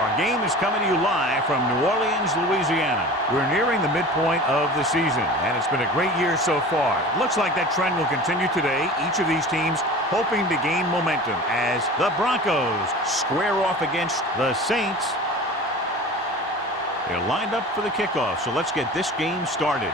Our game is coming to you live from New Orleans, Louisiana. We're nearing the midpoint of the season, and it's been a great year so far. It looks like that trend will continue today. Each of these teams hoping to gain momentum as the Broncos square off against the Saints. They're lined up for the kickoff, so let's get this game started.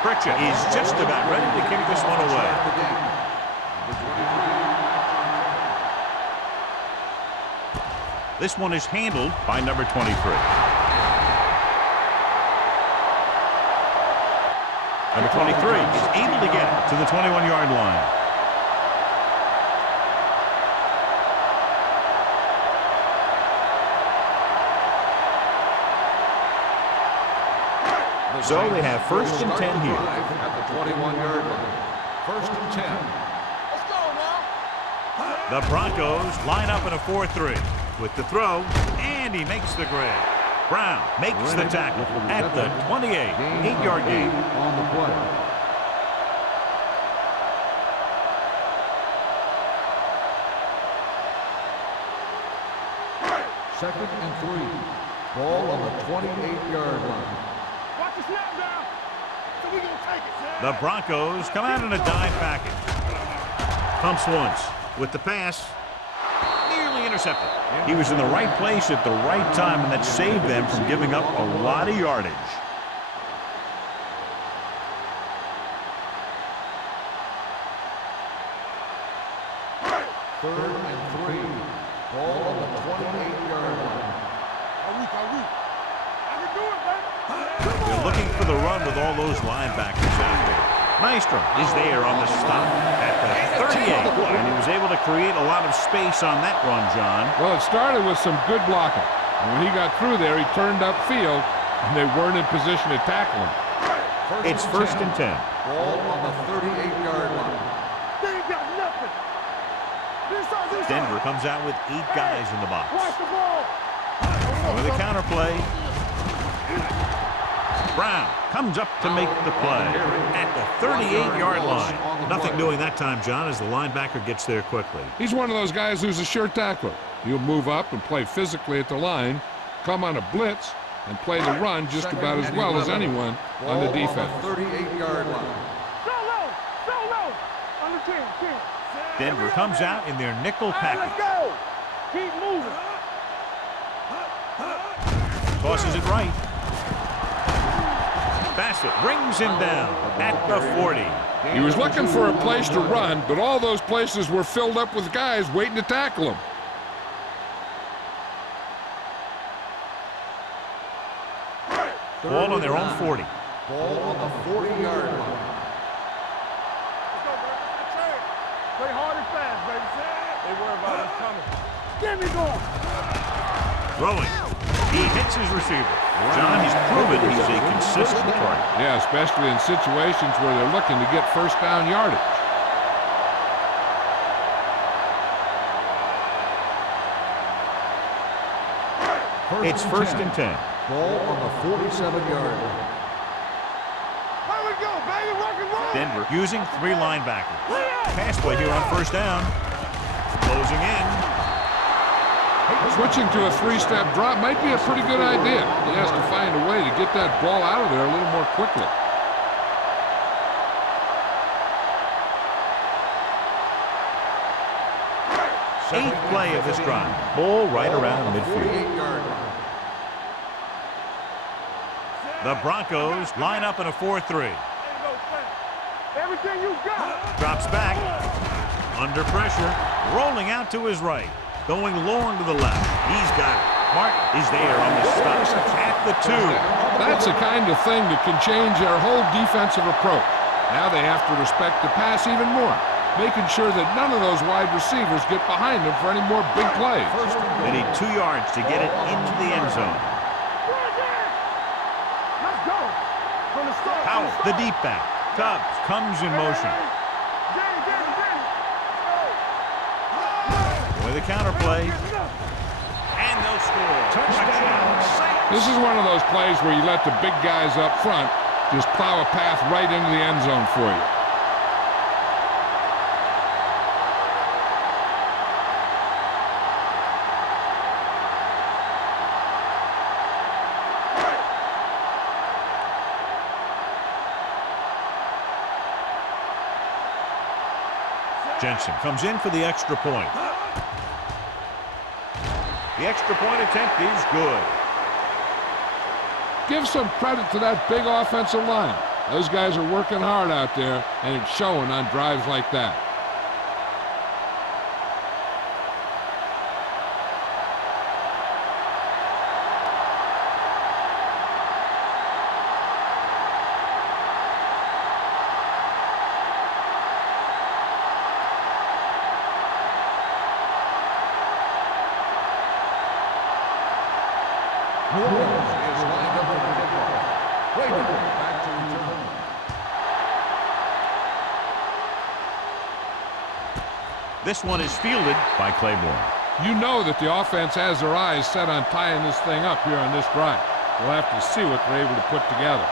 Pritchett is just about ready to kick this one away. This one is handled by number 23. Number 23 is able to get it to the 21-yard line. So they have first and 10 here. At the 21-yard line. First and 10. Let's go now. The Broncos line up in a 4-3 with the throw, and he makes the grab. Brown makes the tackle at the 28, 8-yard gain. On the play. Second and 3. Ball on the 28-yard line. Watch the snap down. So we gonna take it. The Broncos come out in a dime package. Pumps once with the pass. Nearly intercepted. He was in the right place at the right time, and that saved them from giving up a lot of yardage. Third and 3. Ball on the 28-yard line. I can do it, baby. They're looking for the run with all those linebackers out there. Nystrom is there on the stop at the 38, and he was able to create a lot of space on that run, John. Well, it started with some good blocking. And when he got through there, he turned upfield, and they weren't in position to tackle him. It's first and 10. Ball on the 38-yard line. They ain't got nothing. This Denver comes out with 8 guys in the box. Watch the ball. With a counter play. Brown comes up to make the play at the 38-yard line. Nothing doing that time, John, as the linebacker gets there quickly. He's one of those guys who's a sure tackler. He'll move up and play physically at the line, come on a blitz, and play the run just about as well as anyone on the defense. 38-yard line. So low. On the 10. Denver comes out in their nickel package. Let's go. Keep moving. Tosses it right. Bassett brings him down at the 40. He was looking for a place to run, but all those places were filled up with guys waiting to tackle him. Ball on their own 40. Ball on the 40-yard line. Let's go, bro. Play hard and fast, baby. They worry about us coming. Get me going. Throwing. He hits his receiver. John, he's proven he's a consistent target. Yeah, especially in situations where they're looking to get first down yardage. It's first and 10. Ball on the 47-yard line. There we go, baby. Rock and roll. Denver using 3 linebackers. Pass play here on first down. Closing in. Switching to a 3-step drop might be a pretty good idea. He has to find a way to get that ball out of there a little more quickly. Eighth play of this drive. Ball right around midfield. 48-yard line. The Broncos line up in a 4-3. Everything you got. Drops back. Under pressure. Rolling out to his right. Going long to the left. He's got it. Martin is there on the stop at the 2. That's the kind of thing that can change their whole defensive approach. Now they have to respect the pass even more, making sure that none of those wide receivers get behind them for any more big plays. They need 2 yards to get it into the end zone. Let's go. From the start. Powell, the deep back. Tubbs comes in motion. With a counter play. Touchdown, Saints. This is one of those plays where you let the big guys up front just plow a path right into the end zone for you. Jensen comes in for the extra point. The extra point attempt is good. Give some credit to that big offensive line. Those guys are working hard out there, and it's showing on drives like that. New Orleans is lined up for the kickoff. Brady back to return. This one is fielded by Claiborne. You know that the offense has their eyes set on tying this thing up here on this drive. We'll have to see what they're able to put together.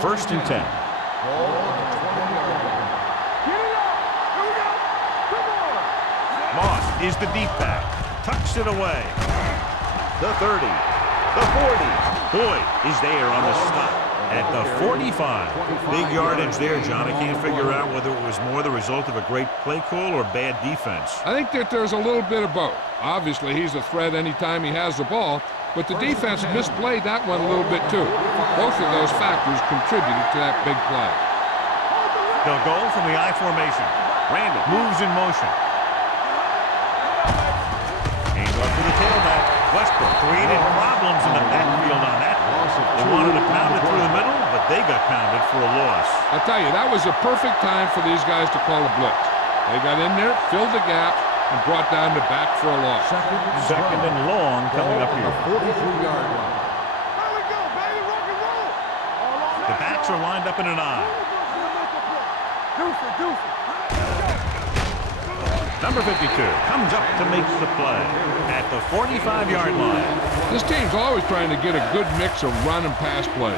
First and 10. Ball on the 20-yard line. Get it up. Here we go. Come on. Moss is the deep back. Tucks it away. The 30. The 40. Boyd is there on the stop at the 45. Big yardage there, John. I can't figure out whether it was more the result of a great play call or bad defense. I think that there's a little bit of both. Obviously, he's a threat anytime he has the ball, but the defense misplayed that one a little bit too. Both of those factors contributed to that big play. They'll go from the I formation. Randall moves in motion. Hands off to the tailback. Westbrook created problems in the backfield on that. They wanted to pound it through the middle, but they got pounded for a loss. I'll tell you, that was a perfect time for these guys to call a blitz. They got in there, filled the gap, and brought down the back for a loss. Second and long coming up here. 43-yard line. Here we go, baby. Rock and roll. All on The that. backs are lined up in an I. Deuce it, deuce it. Number 52 comes up to make the play at the 45-yard line. This team's always trying to get a good mix of run and pass plays.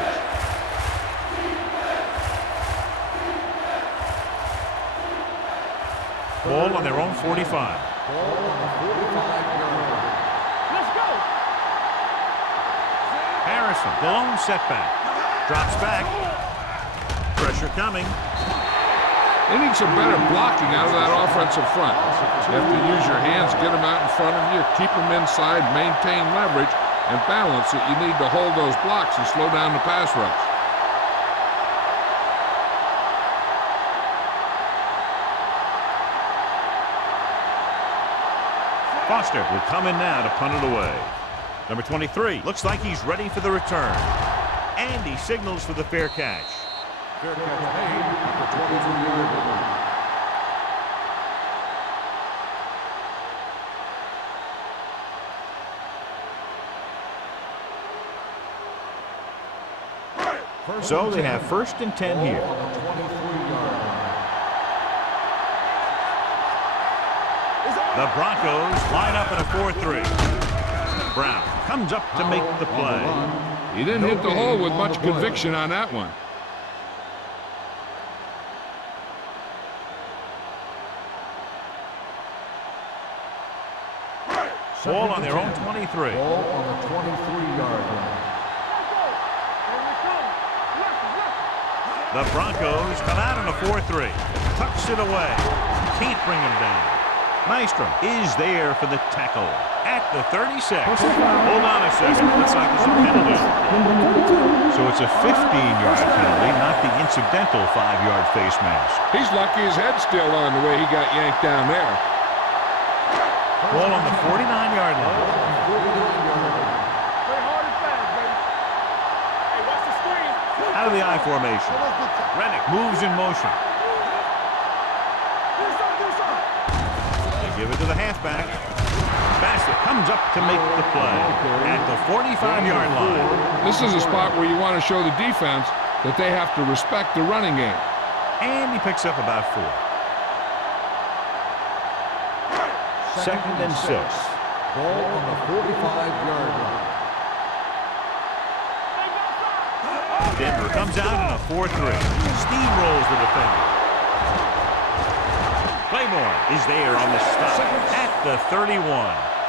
Ball on their own 45. Ball on the 45-yard line. Let's go. Harrison, the lone setback. Drops back. Pressure coming. They need some better blocking out of that offensive front. You have to use your hands, get them out in front of you, keep them inside, maintain leverage, and balance it. You need to hold those blocks and slow down the pass rush. Foster will come in now to punt it away. Number 23 looks like he's ready for the return. And he signals for the fair catch. Fair catch made at the 23-yard line. So they have first and 10 here. Ball on the 23-yard line. The Broncos line up in a 4-3. Brown comes up to make the play. He didn't hit the hole with much conviction on that one. Ball on their own 23. Ball on the 23-yard line. The Broncos come out in a 4-3. Tucks it away. Can't bring him down. Nystrom is there for the tackle at the 36. Hold on a second. Looks like there's a penalty. So it's a 15-yard penalty, not the incidental 5-yard face mask. He's lucky his head's still on the way he got yanked down there. Ball on the 49-yard line. Play hard and fast, baby. Hey, watch the screen. Out of the I formation. Rennick moves in motion. They give it to the halfback. Bassett comes up to make the play at the 45-yard line. This is a spot where you want to show the defense that they have to respect the running game. And he picks up about 4. 2nd and 6. Ball on the 45-yard line. Denver comes out in a 4-3. Steamrolls the defender. Claymore is there on the stop at the 31.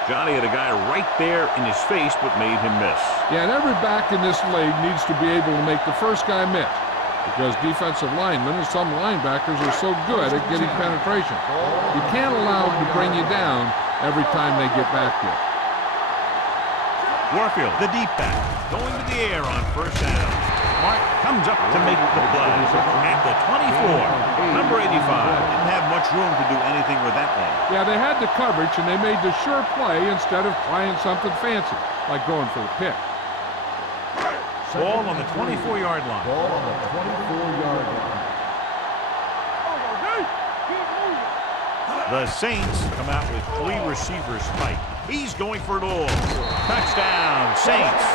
Johnny had a guy right there in his face, but made him miss. Yeah, and every back in this league needs to be able to make the first guy miss, because defensive linemen and some linebackers are so good at getting penetration. You can't allow them to bring you down every time they get back there. Warfield, the deep back, going to the air on 1st down. Mark comes up to make the play at the 24. Number 85 didn't have much room to do anything with that one. Yeah, they had the coverage, and they made the sure play instead of trying something fancy, like going for the pick. Ball on the 24-yard line. Ball on the 24-yard line. The Saints come out with 3 receivers tight. He's going for it all. Touchdown, Saints.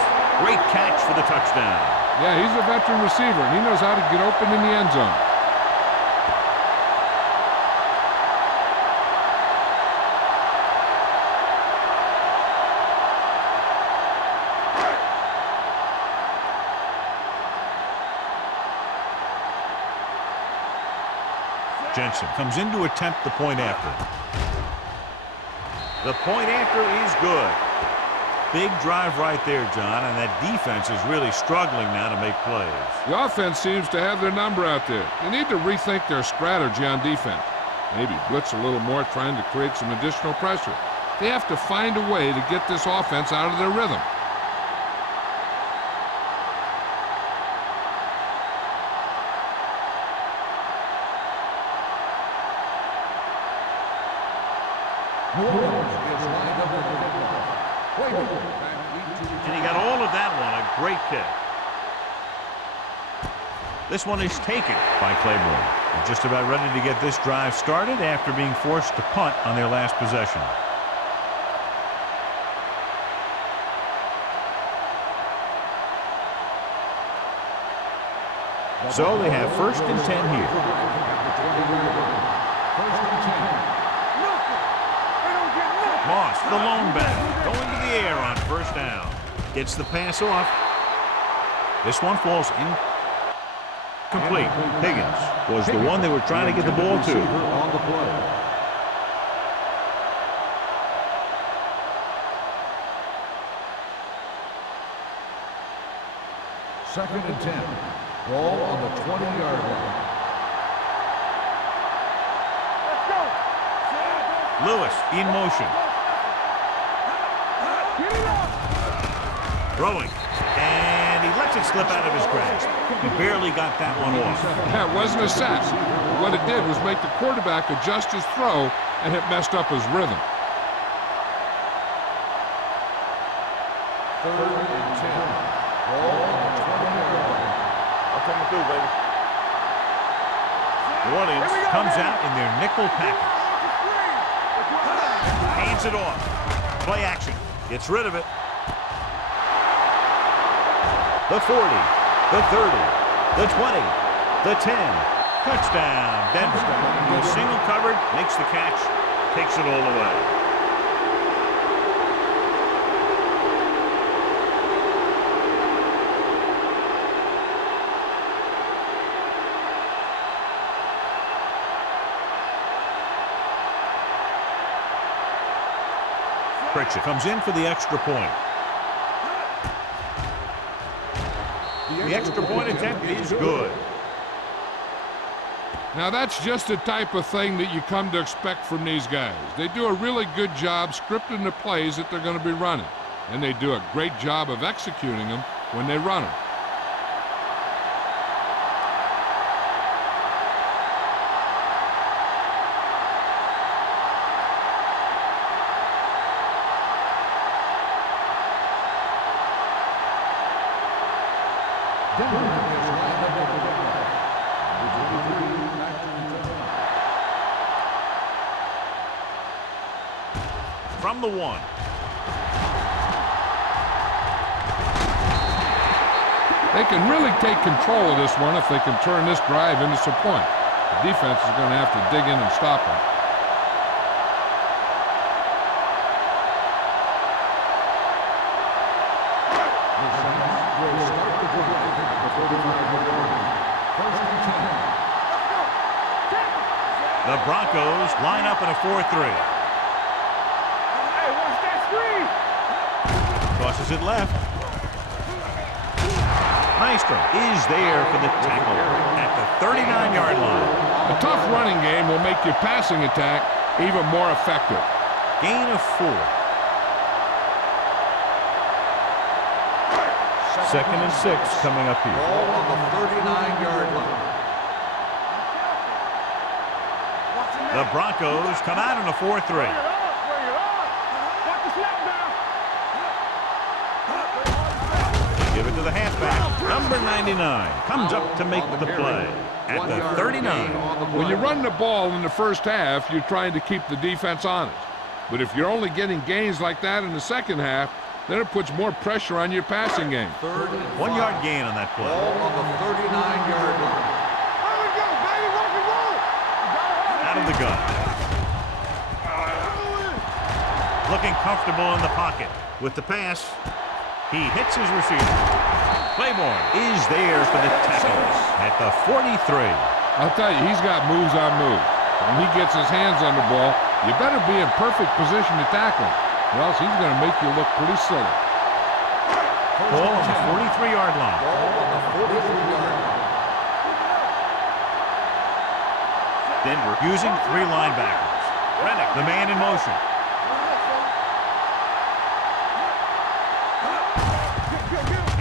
Great catch for the touchdown. Yeah, he's a veteran receiver, and he knows how to get open in the end zone. Jensen comes in to attempt the point after. The point after is good. Big drive right there, John, and that defense is really struggling now to make plays. The offense seems to have their number out there. They need to rethink their strategy on defense. Maybe blitz a little more, trying to create some additional pressure. They have to find a way to get this offense out of their rhythm. And he got all of that one, a great kick. This one is taken by Claiborne. They're just about ready to get this drive started after being forced to punt on their last possession. So they have 1st and 10 here. 1st and 10. Moss, the lone back, going to the air on 1st down. Gets the pass off. This one falls incomplete. Higgins was the one they were trying to get the ball to. On the play. Second and 10. Ball on the 20-yard line. Lewis in motion. Throwing. And he lets it slip out of his grasp. He barely got that one off. That wasn't a sack. What it did was make the quarterback adjust his throw, and it messed up his rhythm. 3rd and 10. Ball on the 20-yard line. I'm coming through, baby. New Orleans comes out in their nickel package. Hands it off. Play action. Gets rid of it. The 40, the 30, the 20, the 10. Touchdown, Denver. Goes single covered, makes the catch, takes it all away. Pritchett comes in for the extra point. The extra point attempt is good. Now that's just the type of thing that you come to expect from these guys. They do a really good job scripting the plays that they're going to be running, and they do a great job of executing them when they run them. From the 1. They can really take control of this one if they can turn this drive into some point. The defense is going to have to dig in and stop them. The Broncos line up in a 4-3. Hey, watch that screen. Tosses it left. Nystrom is there for the tackle at the 39-yard line. A tough running game will make your passing attack even more effective. Gain of 4. Second and 6 coming up here. Ball on the 39-yard line. The Broncos come out in a 4-3. Bring it up. Watch the slap now. Give it to the halfback. Number 99 comes up to make the play at the 39. When you run the ball in the first half, you're trying to keep the defense honest. But if you're only getting gains like that in the second half, then it puts more pressure on your passing game. 1 yard gain on that play. Ball on the 39-yard line. There we go, baby. Rock and roll. Out of the gun. Looking comfortable in the pocket. With the pass, he hits his receiver. Claiborne is there for the tackle at the 43. I'll tell you, he's got moves on moves. When he gets his hands on the ball, you better be in perfect position to tackle him, or else he's going to make you look pretty silly. Ball on the 43-yard line. Ball on the 43-yard line. Denver using 3 linebackers. Rennick, the man in motion.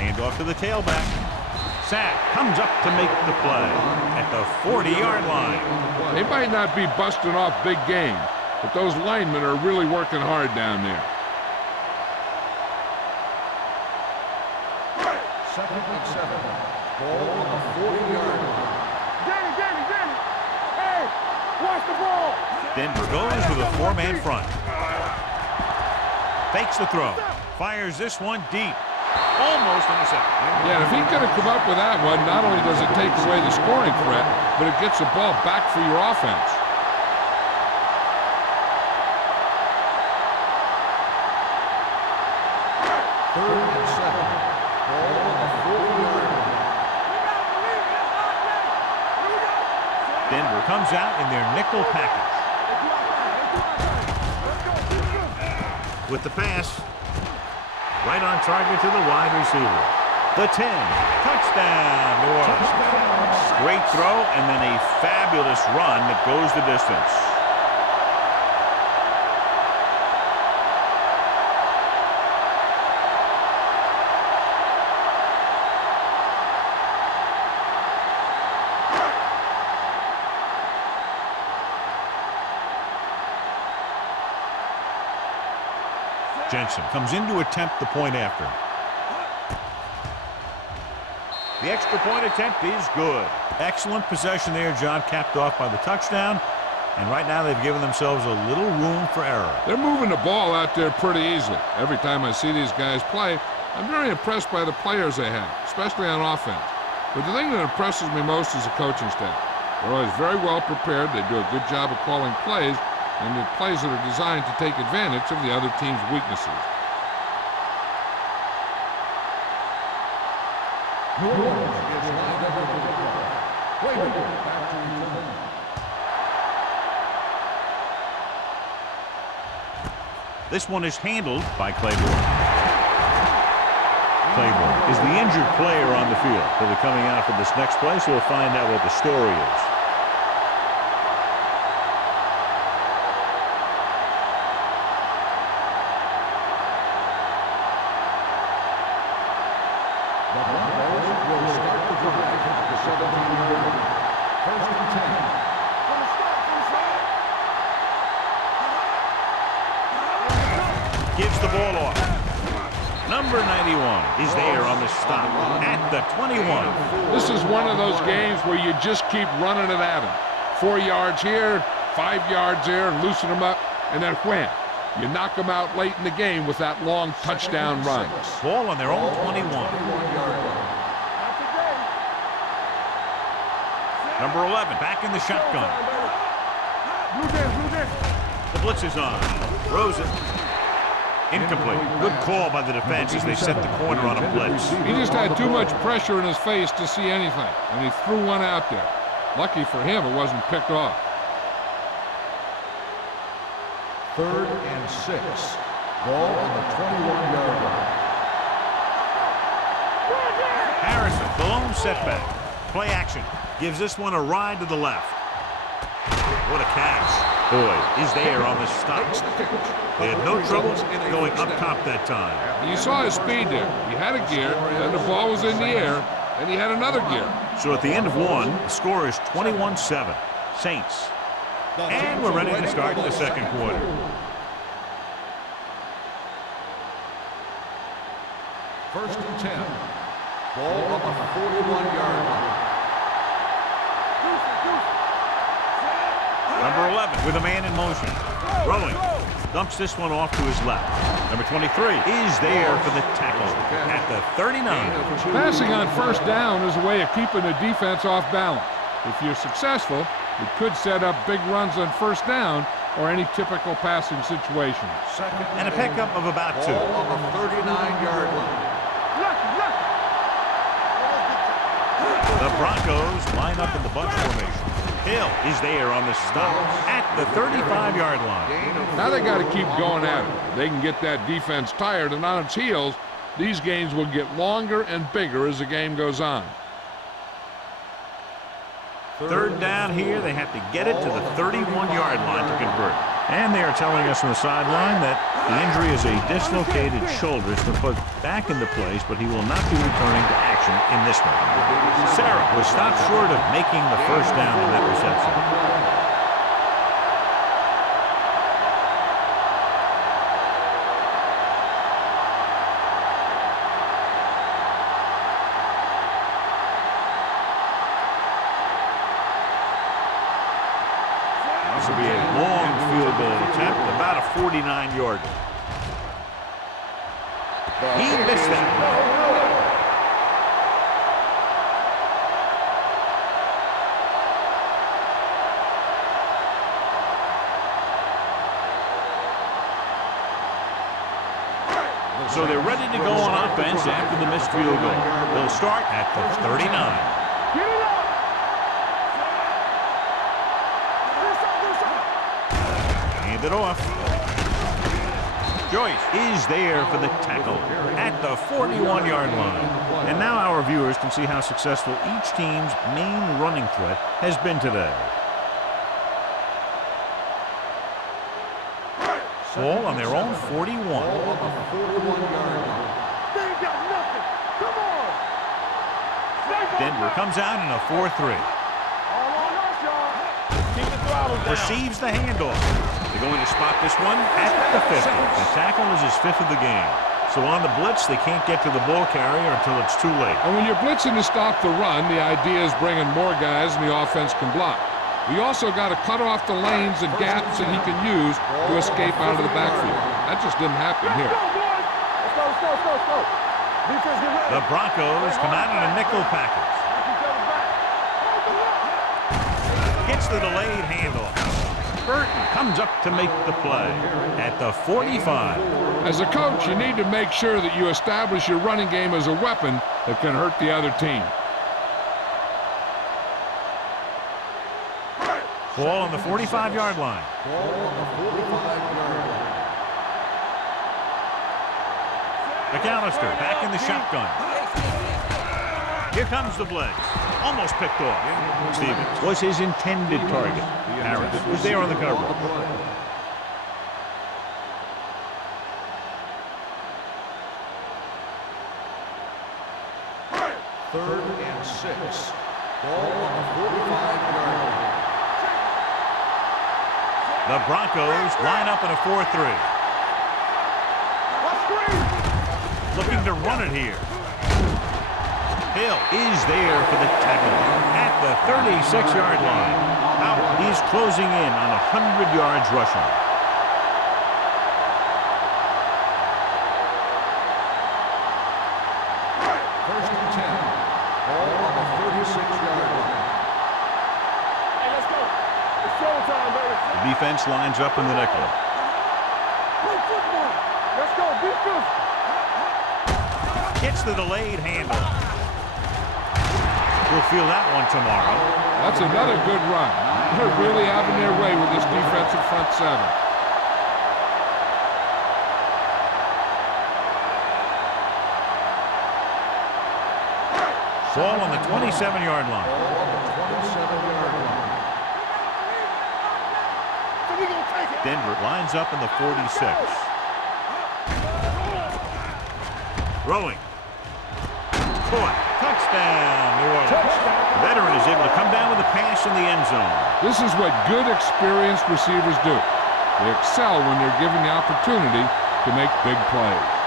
Hand off to the tailback. Sack comes up to make the play at the 40-yard line. They might not be busting off big games, but those linemen are really working hard down there. Second and 7. Ball on the 40-yard line. Danny. Hey, watch the ball. Denver goes with a 4-man front. Fakes the throw. Fires this one deep. Almost intercepted. Yeah, if he could have come up with that one, not only does it take away the scoring threat, but it gets the ball back for your offense. Third and 7. Ball on the 40-yard line. Denver comes out in their nickel package. With the pass. Right on target to the wide receiver. The 10. Touchdown, New Orleans. Great throw and then a fabulous run that goes the distance. Jensen comes in to attempt the point after. The extra point attempt is good. Excellent possession there, John, capped off by the touchdown. And right now they've given themselves a little room for error. They're moving the ball out there pretty easily. Every time I see these guys play, I'm very impressed by the players they have, especially on offense. But the thing that impresses me most is the coaching staff. They're always very well prepared. They do a good job of calling plays, and the plays that are designed to take advantage of the other team's weaknesses. New Orleans is lined up at the kickoff. Claiborne back to return. This one is handled by Claiborne. Claiborne is the injured player on the field. He'll be coming out for this next play, so we'll find out what the story is. The Broncos will start the drive at the 17-yard line. First and 10. Gives the ball off. Number 91 is there on the stop at the 21. This is one of those games where you just keep running it at them. 4 yards here, 5 yards there, and loosen them up, and then wham. You knock them out late in the game with that long touchdown run. Ball on their own 21. Number 11 back in the shotgun. The blitz is on. Throws it. Incomplete. Good call by the defense as they set the corner on a blitz. He just had too much pressure in his face to see anything, and he threw one out there. Lucky for him, it wasn't picked off. 3rd and 6. Ball on the 21-yard line. Harrison, the lone setback. Play action. Gives this one a ride to the left. What a catch. Boy, he's there on the stop. They had no trouble going up top that time. You saw his speed there. He had a gear, then the ball was in the air, and he had another gear. So at the end of one, the score is 21-7. Saints. And we're ready to start the second quarter. First and 10. Ball on the 41-yard line. Number 11 with a man in motion. Throwing. Dumps this one off to his left. Number 23 is there for the tackle at the 39. Passing on first down is a way of keeping the defense off balance. If you're successful, it could set up big runs on first down or any typical passing situation. And a pickup of about 2. Ball on the 39-yard line. The Broncos line up in the bunch formation. Hill is there on the stop at the 35-yard line. Now they got to keep going at it. They can get that defense tired and on its heels. These games will get longer and bigger as the game goes on. Third down here. They have to get it to the 31-yard line to convert. And they are telling us on the sideline that the injury is a dislocated shoulder. It's been put back into place, but he will not be returning to action in this one. Sarah was stopped short of making the first down on that reception. This will be a long field goal attempt, about a 49-yarder. He missed that. So they're ready to go on offense after the missed field goal. They'll start at the 39. Hand it off. Joyce is there for the tackle at the 41-yard line. And now our viewers can see how successful each team's main running threat has been today. Ball on their own 41. Denver comes out in a 4-3. Receives the handoff. They're going to spot this one at the 50. The tackle is his 5th of the game. So on the blitz, they can't get to the ball carrier until it's too late. And when you're blitzing to stop the run, the idea is bringing more guys and the offense can block. We also got to cut off the lanes and gaps that he can use to escape out of the backfield. That just didn't happen here. The Broncos come out in a nickel package. Gets the delayed handoff. Burton comes up to make the play at the 45. As a coach, you need to make sure that you establish your running game as a weapon that can hurt the other team. Ball on the 45-yard line. McAllister back in the shotgun. Here comes the blitz. Almost picked off. Stevens was his intended target. Harris was there on the cover. Third and 6. Ball on the 45-yard line. The Broncos line up in a 4-3. Looking to run it here. Hill is there for the tackle at the 36-yard line. Now he's closing in on 100 yards rushing. First and 10. Ball on the 36-yard line. Hey, let's go. It's showtime, baby. The defense lines up in the nickel. Play football. Let's go. Defense. Gets the delayed handoff. We'll feel that one tomorrow. That's another good run. They're really having their way with this defensive front seven. Ball on the 27-yard line. Ball on the 27-yard line. Denver lines up in the 46. Throwing. Caught. Touchdown, New Orleans. The veteran is able to come down with a pass in the end zone. This is what good, experienced receivers do. They excel when they're given the opportunity to make big plays.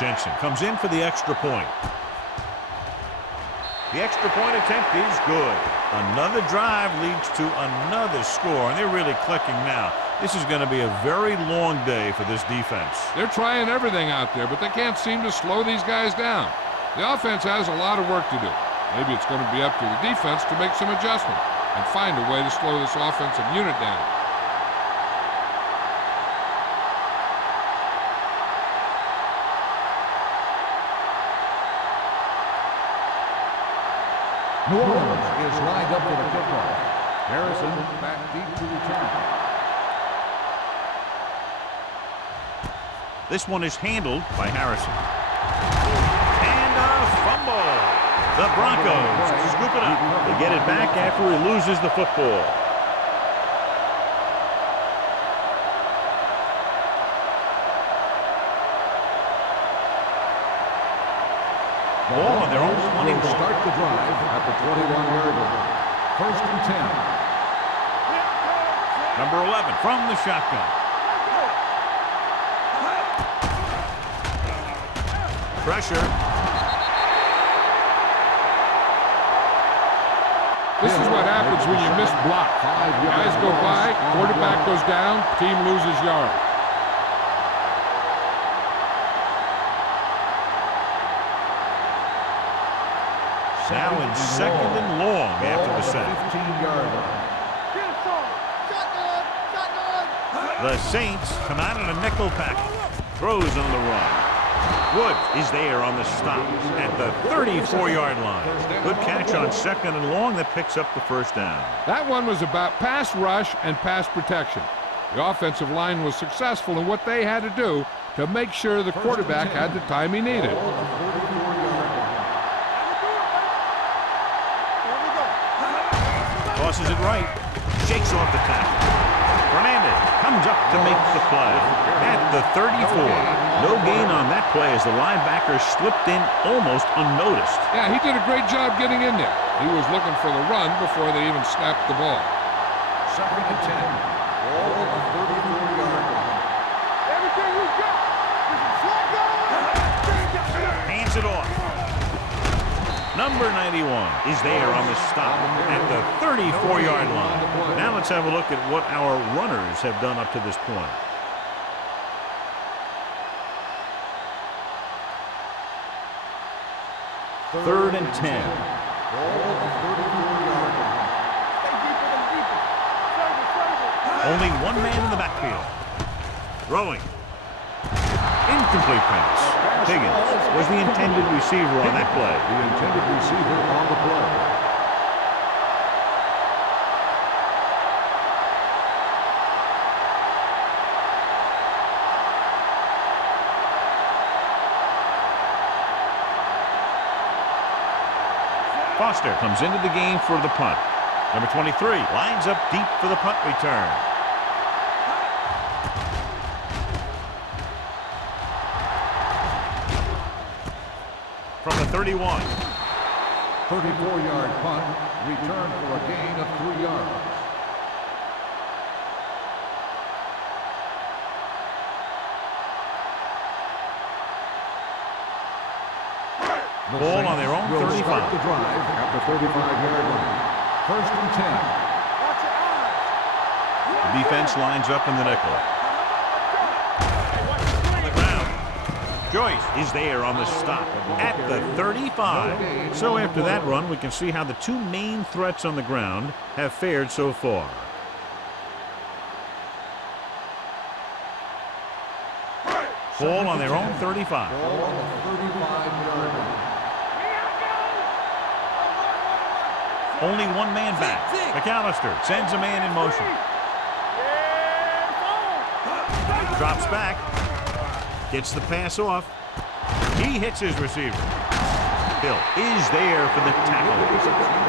Jensen comes in for the extra point. The extra point attempt is good. Another drive leads to another score, and they're really clicking now. This is going to be a very long day for this defense. They're trying everything out there, but they can't seem to slow these guys down. The offense has a lot of work to do. Maybe it's going to be up to the defense to make some adjustment and find a way to slow this offensive unit down. New Orleans is lined up for the kickoff. Harrison back deep to return. This one is handled by Harrison. And a fumble. The Broncos scoop it up. They get it back after he loses the football. Ball on their own 20. Will start the drive at the 21-yard line. 1st and 10. Number 11 from the shotgun. Pressure. This is what happens when you miss block. Guys go by, quarterback goes down, team loses yards. Now in 2nd and long after the sack. 15-yard line. The Saints come out in a nickel package. Throws on the run. Woods is there on the stop at the 34-yard line. Good catch on 2nd and long that picks up the first down. That one was about pass rush and pass protection. The offensive line was successful in what they had to do to make sure the quarterback had the time he needed. Tosses it right. Shakes off the tackle. Fernandez comes up to make the play. At the 34. No gain on that play as the linebacker slipped in almost unnoticed. Yeah, he did a great job getting in there. He was looking for the run before they even snapped the ball. 2nd and 10. Ball on the 34-yard line. Everything you got. Hands it off. Number 91 is there on the stop at the 34-yard line. Now let's have a look at what our runners have done up to this point. Third and 10. Only one man in the backfield. Throwing. Incomplete pass. Higgins was the intended receiver on that play. The intended receiver on the play. Foster comes into the game for the punt. Number 23 lines up deep for the punt return. From the 31. 34-yard punt, return for a gain of 3 yards. Ball on their own 35. Start the drive at the 35-yard line. 1st and 10. The defense lines up in the nickel. On the ground. Joyce is there on the stop at the 35. So after that run, we can see how the two main threats on the ground have fared so far. Ball on their own 35. Ball on the 35-yard line. Only one man back. McAllister sends a man in motion. Drops back. Gets the pass off. He hits his receiver. Hill is there for the tackle.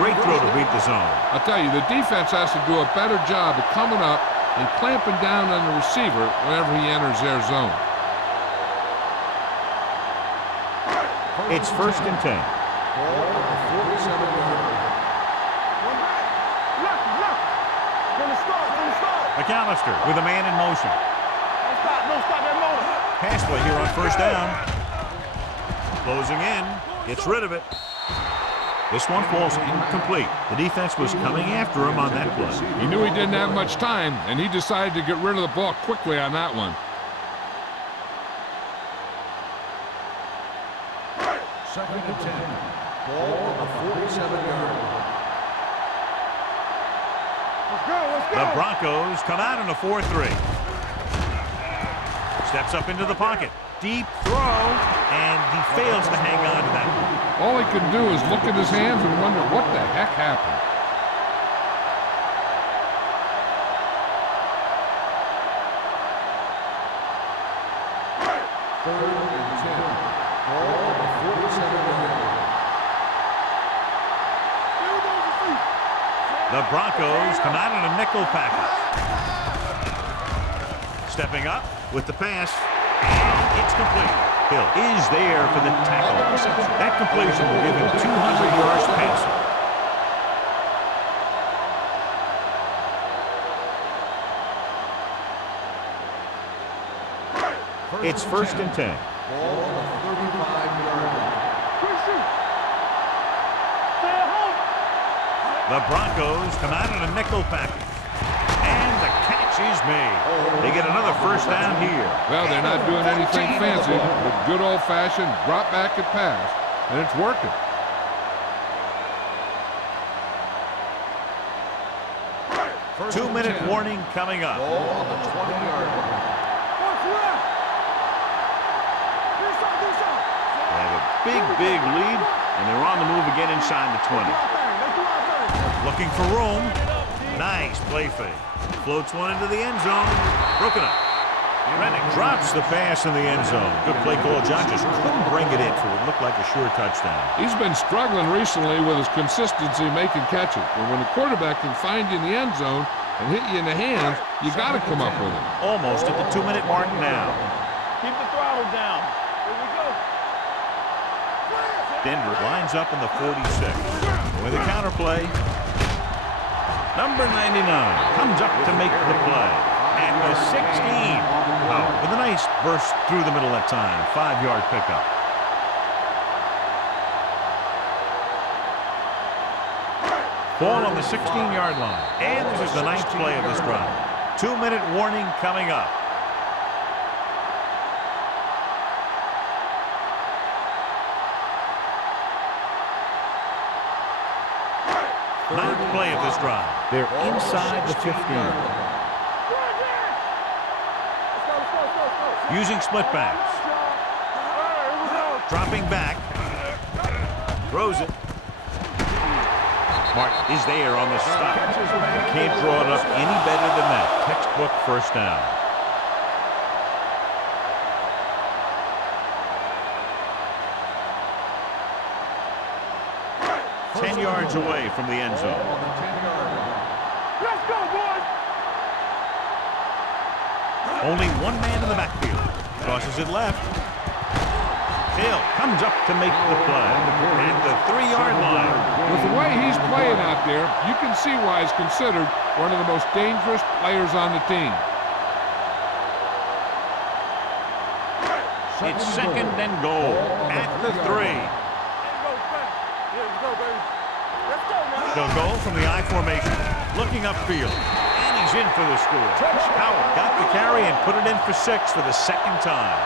Great throw to beat the zone. I'll tell you, the defense has to do a better job of coming up and clamping down on the receiver whenever he enters their zone. It's 1st and 10. McAllister with a man in motion. Don't stop that motor. Pass play here on 1st down. Closing in. Gets rid of it. This one falls incomplete. The defense was coming after him on that play. He knew he didn't have much time, and he decided to get rid of the ball quickly on that one. 2nd and 10. Ball on the 47-yard line. Let's go, let's go. The Broncos come out in a 4-3. Steps up into the pocket. Deep throw, and he fails to hang on to that one. All he could do is look at his hands and wonder what the heck happened. Third and 10. Ball on the 47-yard line. The Broncos come out in a nickel package. Stepping up with the pass, and it's complete. Hill is there for the tackle. That completion will give him 200 yards passing. It's 1st and 10. Ball on the 35-yard line. The Broncos come out in a nickel package. And the catch is made. They get another 1st down here. Well, they're not doing anything fancy, but good old-fashioned drop back and pass, and it's working. Two-minute warning coming up. Ball on the 20-yard line. They have a big lead, and they're on the move again inside the 20. Looking for room. Nice play fake. Floats one into the end zone. Broken up. Rennick drops the pass in the end zone. Good play call. John just couldn't bring it in for what looked like a sure touchdown. He's been struggling recently with his consistency making catches. And when the quarterback can find you in the end zone and hit you in the hands, you got to come up with it. Almost at the 2-minute mark now. Keep the throttle down. Here we go. Denver lines up in the 46. With a counter play. Number 99 comes up to make the play. And the 16. Oh, with a nice burst through the middle that time. 5-yard pickup. Ball on the 16-yard line. And this is the 9th play of this drive. 2-minute warning coming up. 9th play of this drive. They're inside the 15. Using split backs. Dropping back. Throws it. Martin is there on the stop. Can't draw it up any better than that. Textbook 1st down. Yards away from the end zone. Let's go, boys! Only one man in the backfield. Crosses it left. Hill comes up to make the play. At the 3-yard line. With the way he's playing out there, you can see why he's considered one of the most dangerous players on the team. It's 2nd and goal at the 3. They'll go from the I formation, looking upfield, and he's in for the score. Howard got the carry and put it in for 6 for the 2nd time.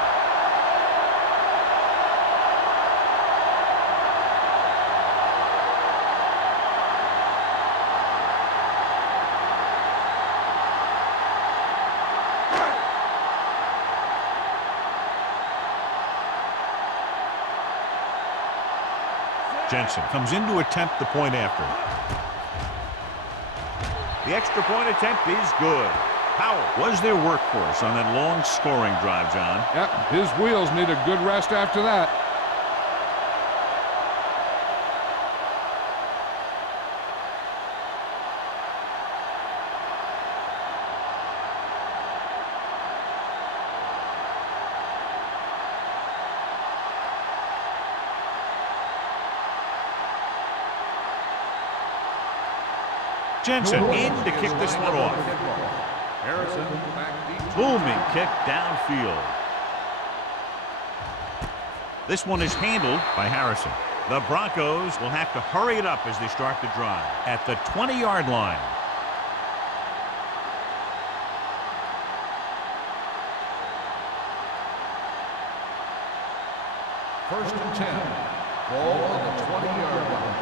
Jensen comes in to attempt the point after. The extra point attempt is good. Powell was their workhorse on that long scoring drive, John. Yep, his wheels need a good rest after that. Jensen in to kick this one off. Harrison back deep. Booming kick downfield. This one is handled by Harrison. The Broncos will have to hurry it up as they start the drive at the 20-yard line. First and 10. Ball on the 20-yard line.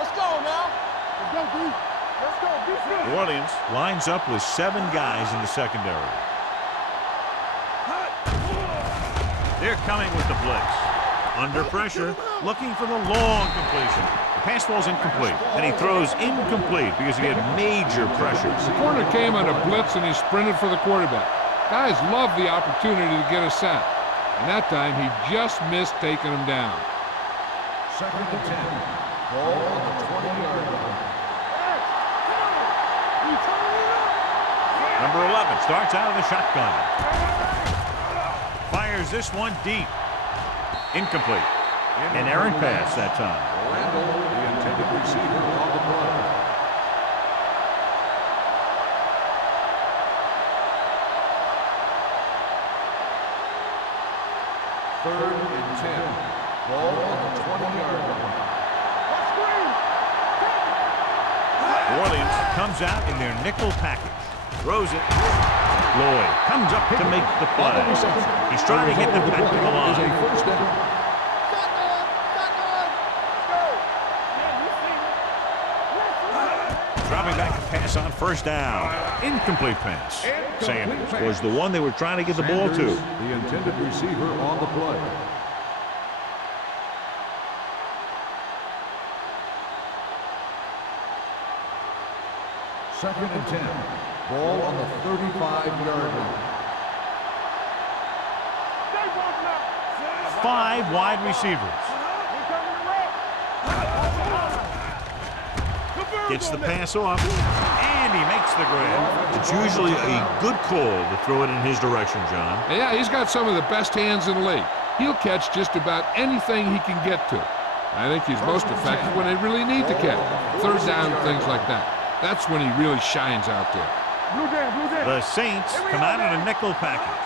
Let's go now. Let's go, D. Let's go, D. New Orleans lines up with 7 guys in the secondary. They're coming with the blitz. Under pressure, looking for the long completion. The pass falls incomplete, and he throws incomplete because he had major pressure. The corner came on a blitz and he sprinted for the quarterback. Guys love the opportunity to get a sack. And that time he just missed taking him down. Second and 10. Ball on the 20-yard line. Number 11 starts out of the shotgun. Fires this one deep. Incomplete. An errant pass that time. Randall, the intended receiver, on the play. Third and 10. Ball on the 20-yard line. New Orleans comes out in their nickel package. Throws it. Lloyd comes up to make the play. He's trying to get them back to the line. First down. Dropping back to pass on first down. Incomplete pass. Sanders was the one they were trying to get the ball to. The intended receiver on the play. Second and 10. Ball on the 35-yard line. 5 wide receivers. Gets the pass off, and he makes the grab. It's usually a good call to throw it in his direction, John. Yeah, he's got some of the best hands in the league. He'll catch just about anything he can get to. I think he's most effective when they really need to catch. Third down, things like that. That's when he really shines out there. The Saints come out in a nickel package.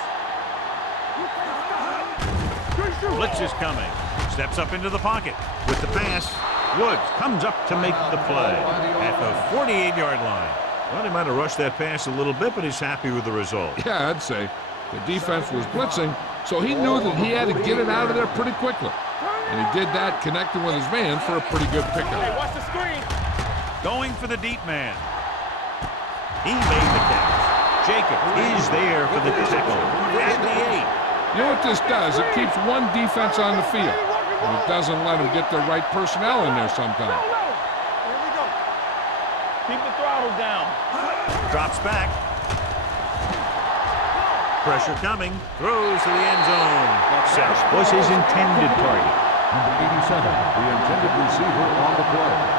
Blitz is coming. Steps up into the pocket. With the pass, Woods comes up to make the play at the 48-yard line. Well, he might have rushed that pass a little bit, but he's happy with the result. Yeah, I'd say. The defense was blitzing, so he knew that he had to get it out of there pretty quickly. And he did that connecting with his man for a pretty good pickup. Hey, watch the screen. Going for the deep man. He made the catch. Jacob is there for the tackle at the 8. You know what this does? It keeps one defense on the field, and it doesn't let them get the right personnel in there sometimes. Here we go. Keep the throttle down. Drops back. Pressure coming. Throws to the end zone. Seth was his intended target. Number 87, the intended receiver on the play.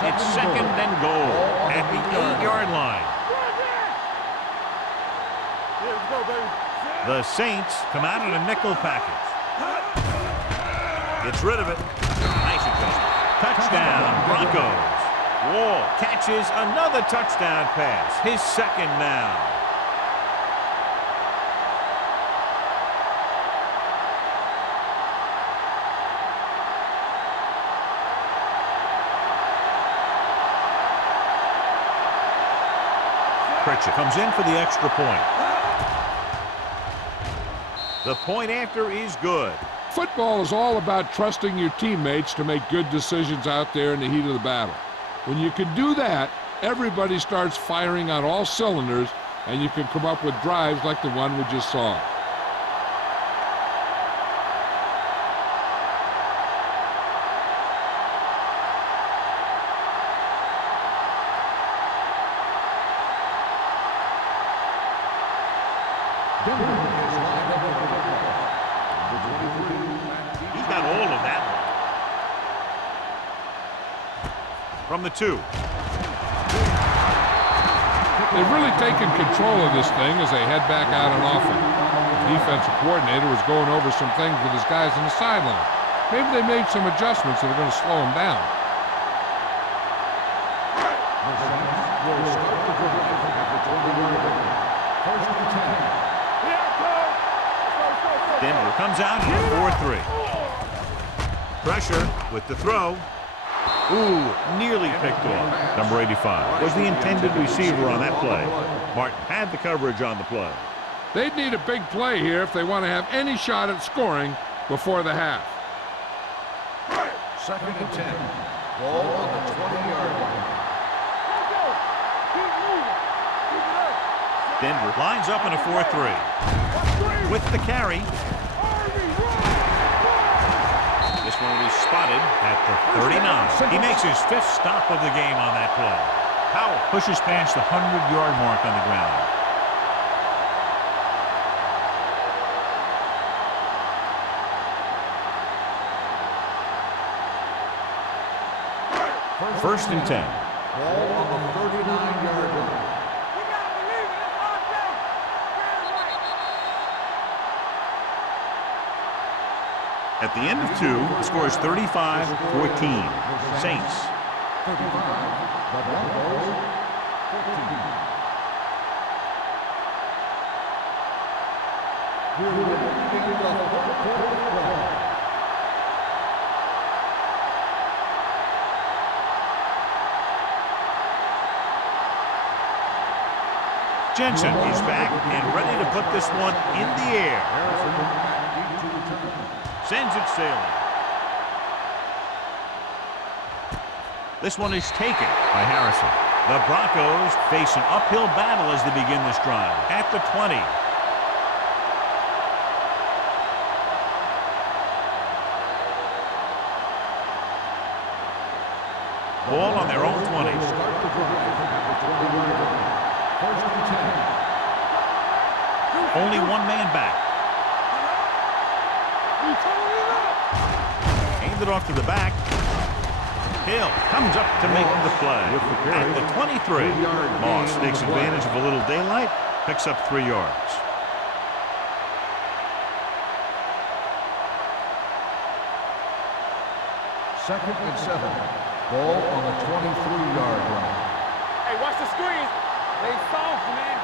It's second and goal at the 8-yard line. The Saints come out in a nickel package. Gets rid of it. Nice adjustment. Touchdown, Broncos. Wall catches another touchdown pass. His second now. Pritchett comes in for the extra point. The point after is good. Football is all about trusting your teammates to make good decisions out there in the heat of the battle. When you can do that, everybody starts firing on all cylinders, and you can come up with drives like the one we just saw. Denver is lined up for the kickoff. Number 23. He's got all of that one. From the 2. They've really taken control of this thing as they head back out on offense. The defensive coordinator was going over some things with his guys on the sideline. Maybe they made some adjustments that are going to slow them down. The Saints will start the drive at the 20-yard line. First and 10. Here it comes. Let's go. Denver comes out in a 4-3. Pressure with the throw. Ooh, nearly picked off. Number 85 was the intended receiver on that play. Martin had the coverage on the play. They'd need a big play here if they want to have any shot at scoring before the half. Second and 10. Ball on the 20-yard line. Keep moving. Keep it up. Denver lines up in a 4-3. With the carry. This one will be spotted at the 39. He makes his 5th stop of the game on that play. Powell pushes past the 100-yard mark on the ground. First and 10. Ball on the 39-yard line. We gotta believe it. It's our day. At the end of 2, the score is 35-14. Saints. 35. The Broncos. 14. We're beginning the fourth quarter of play. Jensen is back and ready to put this one in the air. Sends it sailing. This one is taken by Harrison. The Broncos face an uphill battle as they begin this drive. At the 20. Ball on their own 20. Start the drive at the 20-yard line. First and 10. Only one man back. Aimed it off to the back. Hill comes up to make the play. At the 23. Moss takes advantage of a little daylight. Picks up 3 yards. Second and 7. Ball on the 23-yard line. Hey, watch the screen. They soft, man.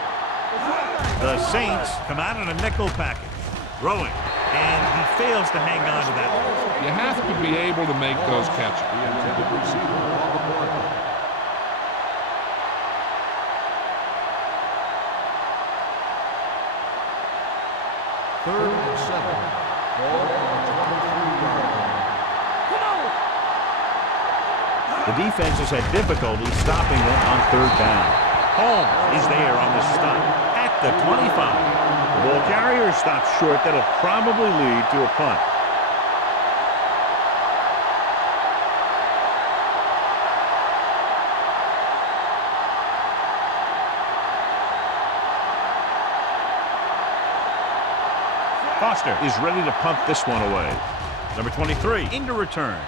The Saints come out in a nickel package. Throwing. And he fails to hang on to that. You have to be able to make those catches. The intended receiver on the play. Third and 7. Ball on the 23-yard line. The defense has had difficulty stopping them on 3rd down. Holmes is there on the stop at the 25. The ball carrier stops short. That'll probably lead to a punt. Foster is ready to punt this one away. Number 23 into return.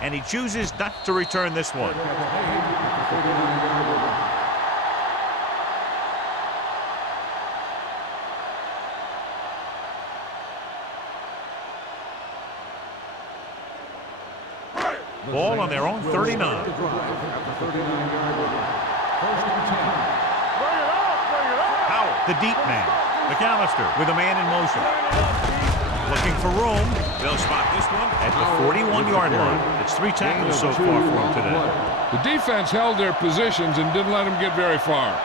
And he chooses not to return this one. Ball on their own 39. Powell, the deep man. McAllister with a man in motion. Looking for room. They'll spot this one at the 41-yard line. It's 3 tackles so far for him today. The defense held their positions and didn't let them get very far.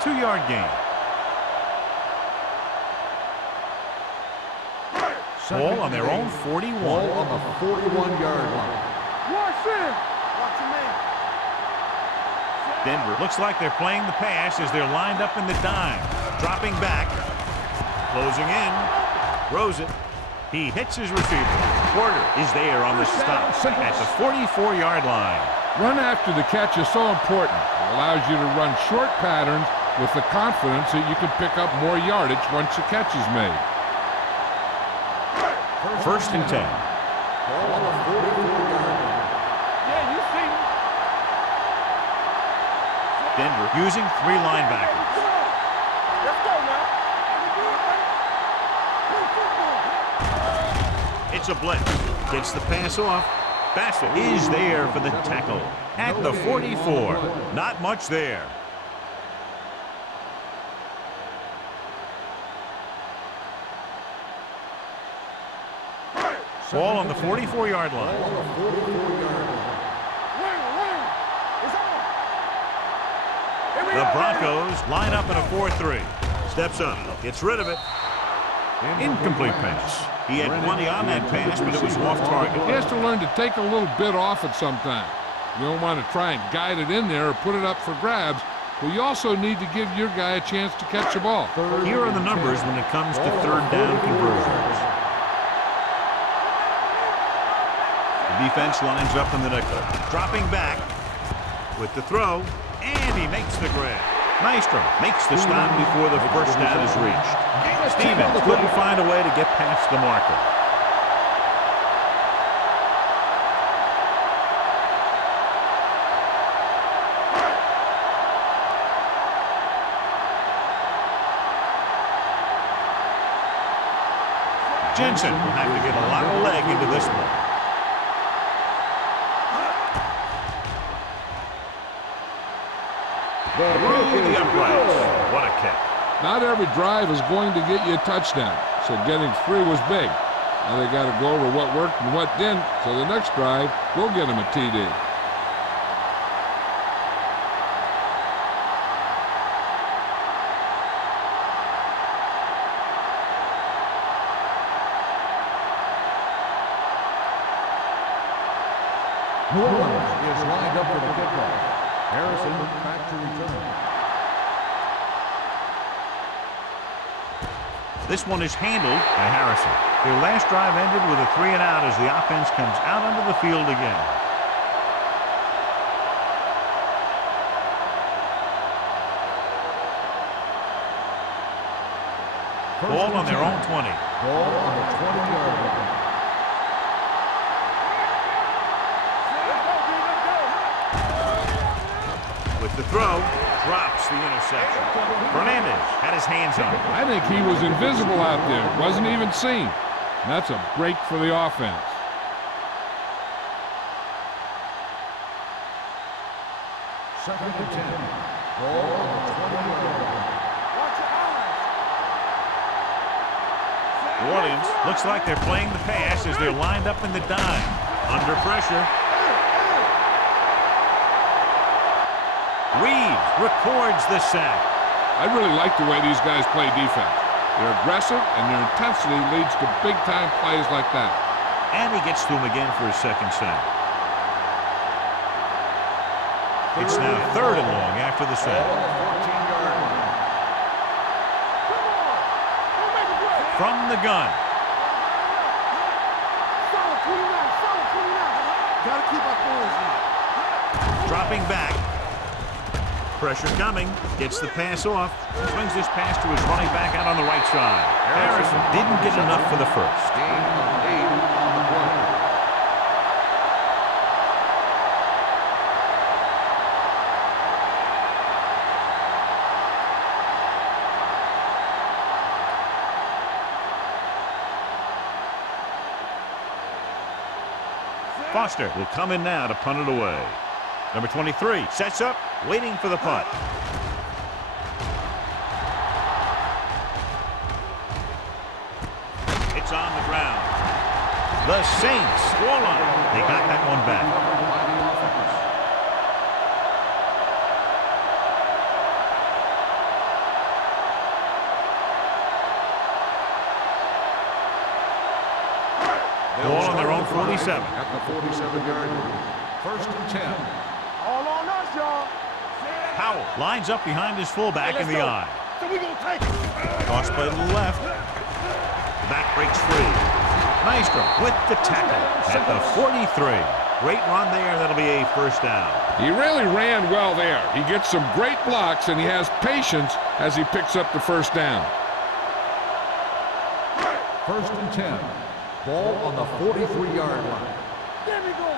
2-yard gain. Ball on their own 41. Ball on the 41-yard line. Watch him. Watch him, man. Denver looks like they're playing the pass as they're lined up in the dime. Dropping back. Closing in. Throws it. He hits his receiver. Porter is there on the stop at the 44-yard line. Run after the catch is so important. It allows you to run short patterns with the confidence that you can pick up more yardage once the catch is made. First and 10. Ball on the 44-yard line. Yeah, you see me. Denver using 3 linebackers. Let's go now. It's a blitz. Gets the pass off. Bassett is there for the tackle at the 44. Not much there. Ball on the 44-yard line. Ball on the 44-yard line. The Broncos line up in a 4-3. Steps up, gets rid of it. Incomplete pass. He had plenty on that pass, but it was off target. He has to learn to take a little bit off it sometime. You don't want to try and guide it in there or put it up for grabs, but you also need to give your guy a chance to catch the ball. Here are the numbers when it comes to third down conversions. The defense lines up in the nickel. Dropping back with the throw, and he makes the grab. Maestro makes the stop before the first down is reached. Stevens couldn't find a way to get past the marker. Jensen will have to get a lot of leg into this one. Through the uprights. What a kick. Not every drive is going to get you a touchdown, so getting 3 was big. Now they got to go over what worked and what didn't, so the next drive will get them a TD. New Orleans is lined up for the kickoff. Harrison back to return. This one is handled by Harrison. Their last drive ended with a 3-and-out as the offense comes out onto the field again. Ball on their own 20. Ball on the 20-yard line. With the throw, drops the interception. Fernandez had his hands on it. I think he was invisible out there, wasn't even seen. And that's a break for the offense. Second and 10. Ball on the 20-yard line. Watch your eyes. New Orleans looks like they're playing the pass as they're lined up in the dime. Under pressure. Reeves records the sack. I really like the way these guys play defense. They're aggressive, and their intensity leads to big-time plays like that. And he gets to him again for his second sack. It's now 3rd and long after the sack. Ball on the 14-yard line. From the gun. Solid 29. Gotta keep our points in. Dropping back. Pressure coming. Gets the pass off. Swings this pass to his running back out on the right side. Harrison didn't get enough for the first. Gain of 8 on the play. Foster will come in now to punt it away. Number 23 sets up, waiting for the punt. It's on the ground. The Saints score line. They got that one back. By the offense. Ball on their own 47. At the 47-yard line. First and 10. All on us, y'all. Powell lines up behind his fullback in the eye. So we gonna take it. Toss play to the left. The back breaks free. Maestro with the tackle at the 43. Great run there. That'll be a first down. He really ran well there. He gets some great blocks, and he has patience as he picks up the first down. 1st and 10. Ball on the 43-yard line. Get me going.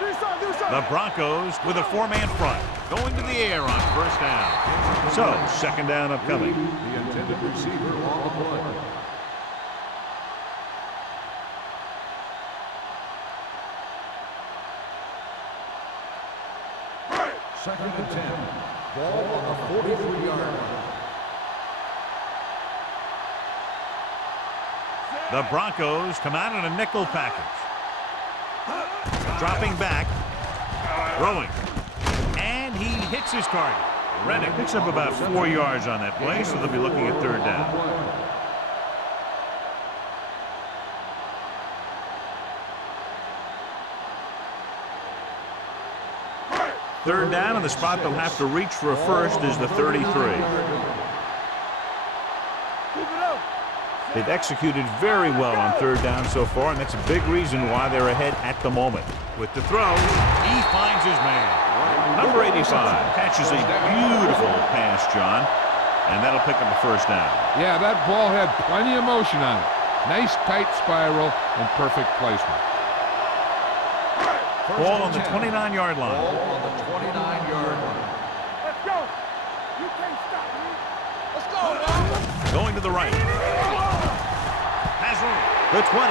Do something. The Broncos with a 4-man front. Going to the air on first down. So, second down upcoming. The intended receiver on the play. Second and 10. Ball on the 43-yard line. The Broncos come out in a nickel package. Dropping back. Throwing. And he hits his target. Reddick picks up about 4 yards on that play, so they'll be looking at third down. Third down, and the spot they'll have to reach for a first is the 33. They've executed very well on third down so far, and that's a big reason why they're ahead at the moment. With the throw, he finds his man. Number 85 catches a beautiful pass, John, and that'll pick up a first down. Yeah, that ball had plenty of motion on it. Nice tight spiral and perfect placement. Ball on the 29-yard line. Ball on the 29-yard line. Let's go. You can't stop me. Let's go now. Going to the right. Has room. The 20.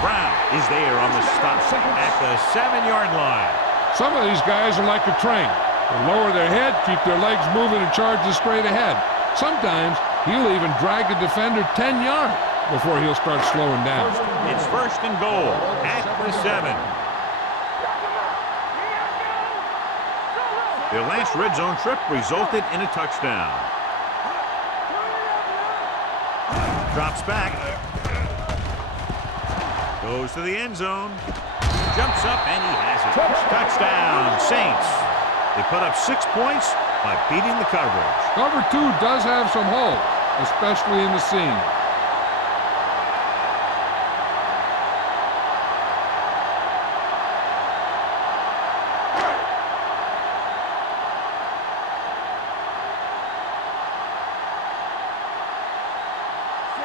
Brown is there on the stop at the 7-yard line. Some of these guys are like a train. They lower their head, keep their legs moving, and charge straight ahead. Sometimes he'll even drag a defender 10 yards before he'll start slowing down. It's first and goal at the 7. Their last red zone trip resulted in a touchdown. Drops back. Goes to the end zone. Jumps up and he has it. Touchdown, Saints. They put up 6 points by beating the coverage. Cover 2 does have some holes, especially in the seam.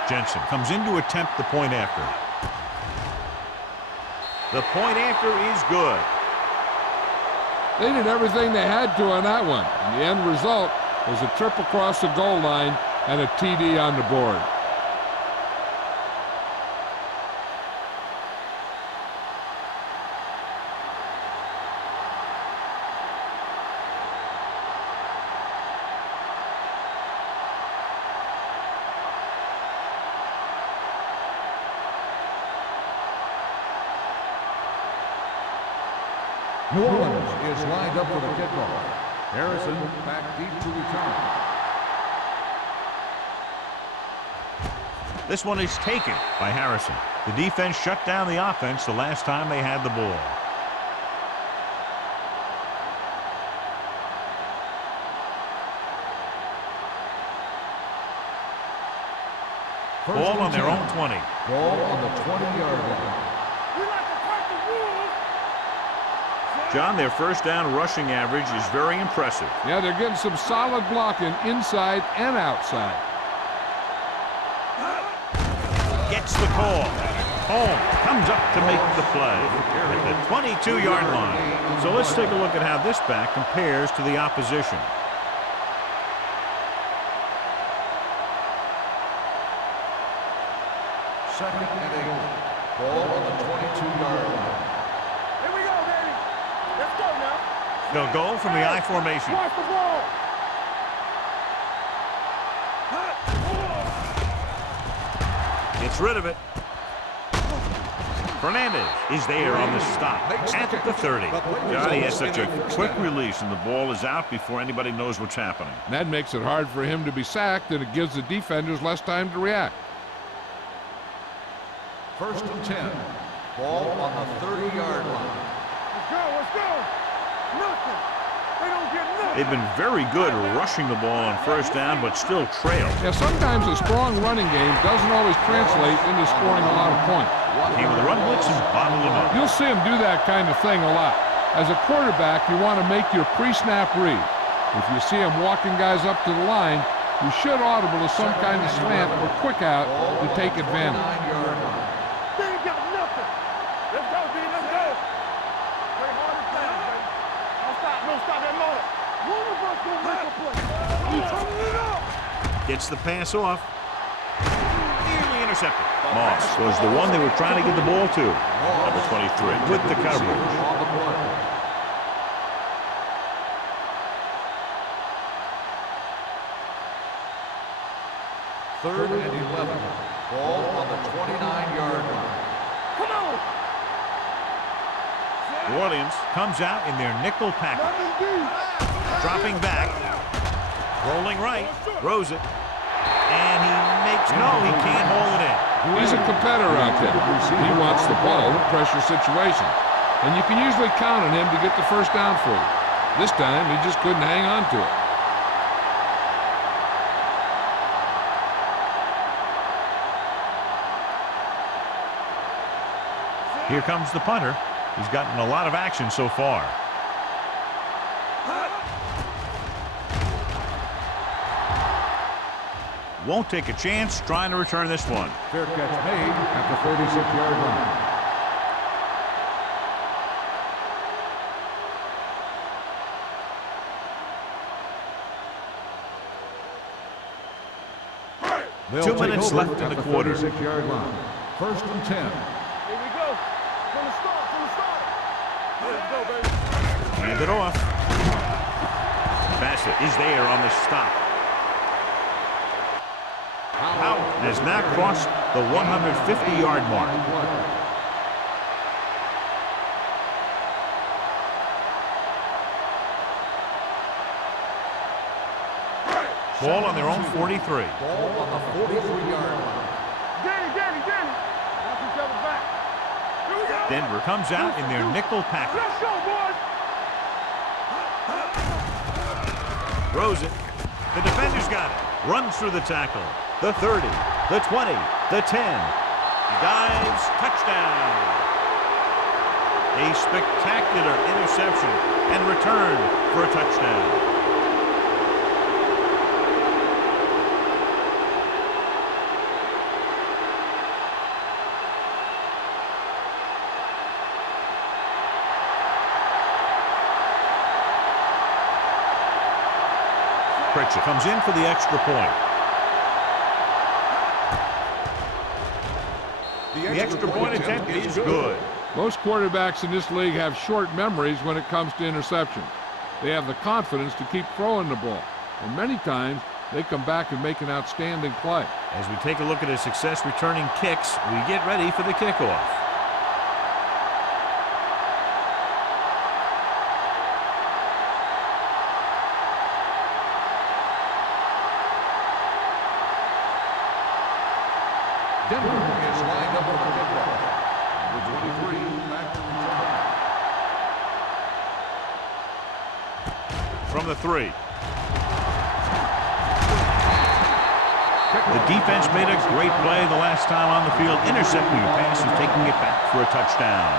Jensen comes in to attempt the point after. The point after is good. They did everything they had to on that one. And the end result was a trip across the goal line and a TD on the board. New Orleans is lined up for the kickoff. Harrison back deep to return. This one is taken by Harrison. The defense shut down the offense the last time they had the ball. Ball on their own 20. Ball on the 20-yard line. John, their first down rushing average is very impressive. Yeah, they're getting some solid blocking inside and outside. Gets the call. Home comes up to make the play at the 22-yard line. So let's take a look at how this back compares to the opposition. Second and 8. Ball on the 22-yard line. Here we go, baby. Let's go now. They'll go from the I formation. Watch the ball. Gets rid of it. Fernandez is there on the stop at the 30. Johnny has such a quick release, and the ball is out before anybody knows what's happening. That makes it hard for him to be sacked, and it gives the defenders less time to react. First and 10. Ball on the 30-yard line. Let's go. Let's go. Nothing. They've been very good rushing the ball on first down, but still trail. Yeah, sometimes a strong running game doesn't always translate into scoring a lot of points. Came with a run blitz and bottled him up. You'll see him do that kind of thing a lot. As a quarterback, you want to make your pre-snap read. If you see him walking guys up to the line, you should audible to some kind of slant or quick out to take advantage. They ain't got nothing. Let's go, D. Let's go. Play hard and fast, baby. Don't stop. Don't stop that motor. One of us gonna make a play. You turning it up. Gets the pass off. Nearly intercepted. Moss was the one they were trying to get the ball to. Number 23 with the coverage. Third and 11. Ball on the 29-yard line. Come on. New Orleans comes out in their nickel package. Dropping back. Rolling right. Throws it. And he makes no, he can't hold it in. He's a competitor out there. He wants the ball in pressure situations. And you can usually count on him to get the first down for you. This time, he just couldn't hang on to it. Here comes the punter. He's gotten a lot of action so far. Won't take a chance trying to return this one. Fair catch made at the 36-yard line. They'll 2 minutes left in the quarter. 36-yard line. First and 10. Here we go. From the start. From the start. Let's go, baby. Hand it off. Bassett is there on the stop. Howard has now crossed the 150-yard mark. Ball on their own 43. Ball on the 43-yard line. Danny. Watch each other back. Here we go. Denver comes out in their nickel package. Let's go, boys. Throws it. The defender's got it. Runs through the tackle. The 30, the 20, the 10. Dives, touchdown. A spectacular interception and return for a touchdown. Pritchett comes in for the extra point. The extra point attempt is good. Most quarterbacks in this league have short memories when it comes to interceptions. They have the confidence to keep throwing the ball. And many times, they come back and make an outstanding play. As we take a look at his success returning kicks, we get ready for the kickoff. Denver is lined up for the kickoff. Number 23 back to return. From the 3. The defense made a great play the last time on the field, intercepting a pass and taking it back for a touchdown.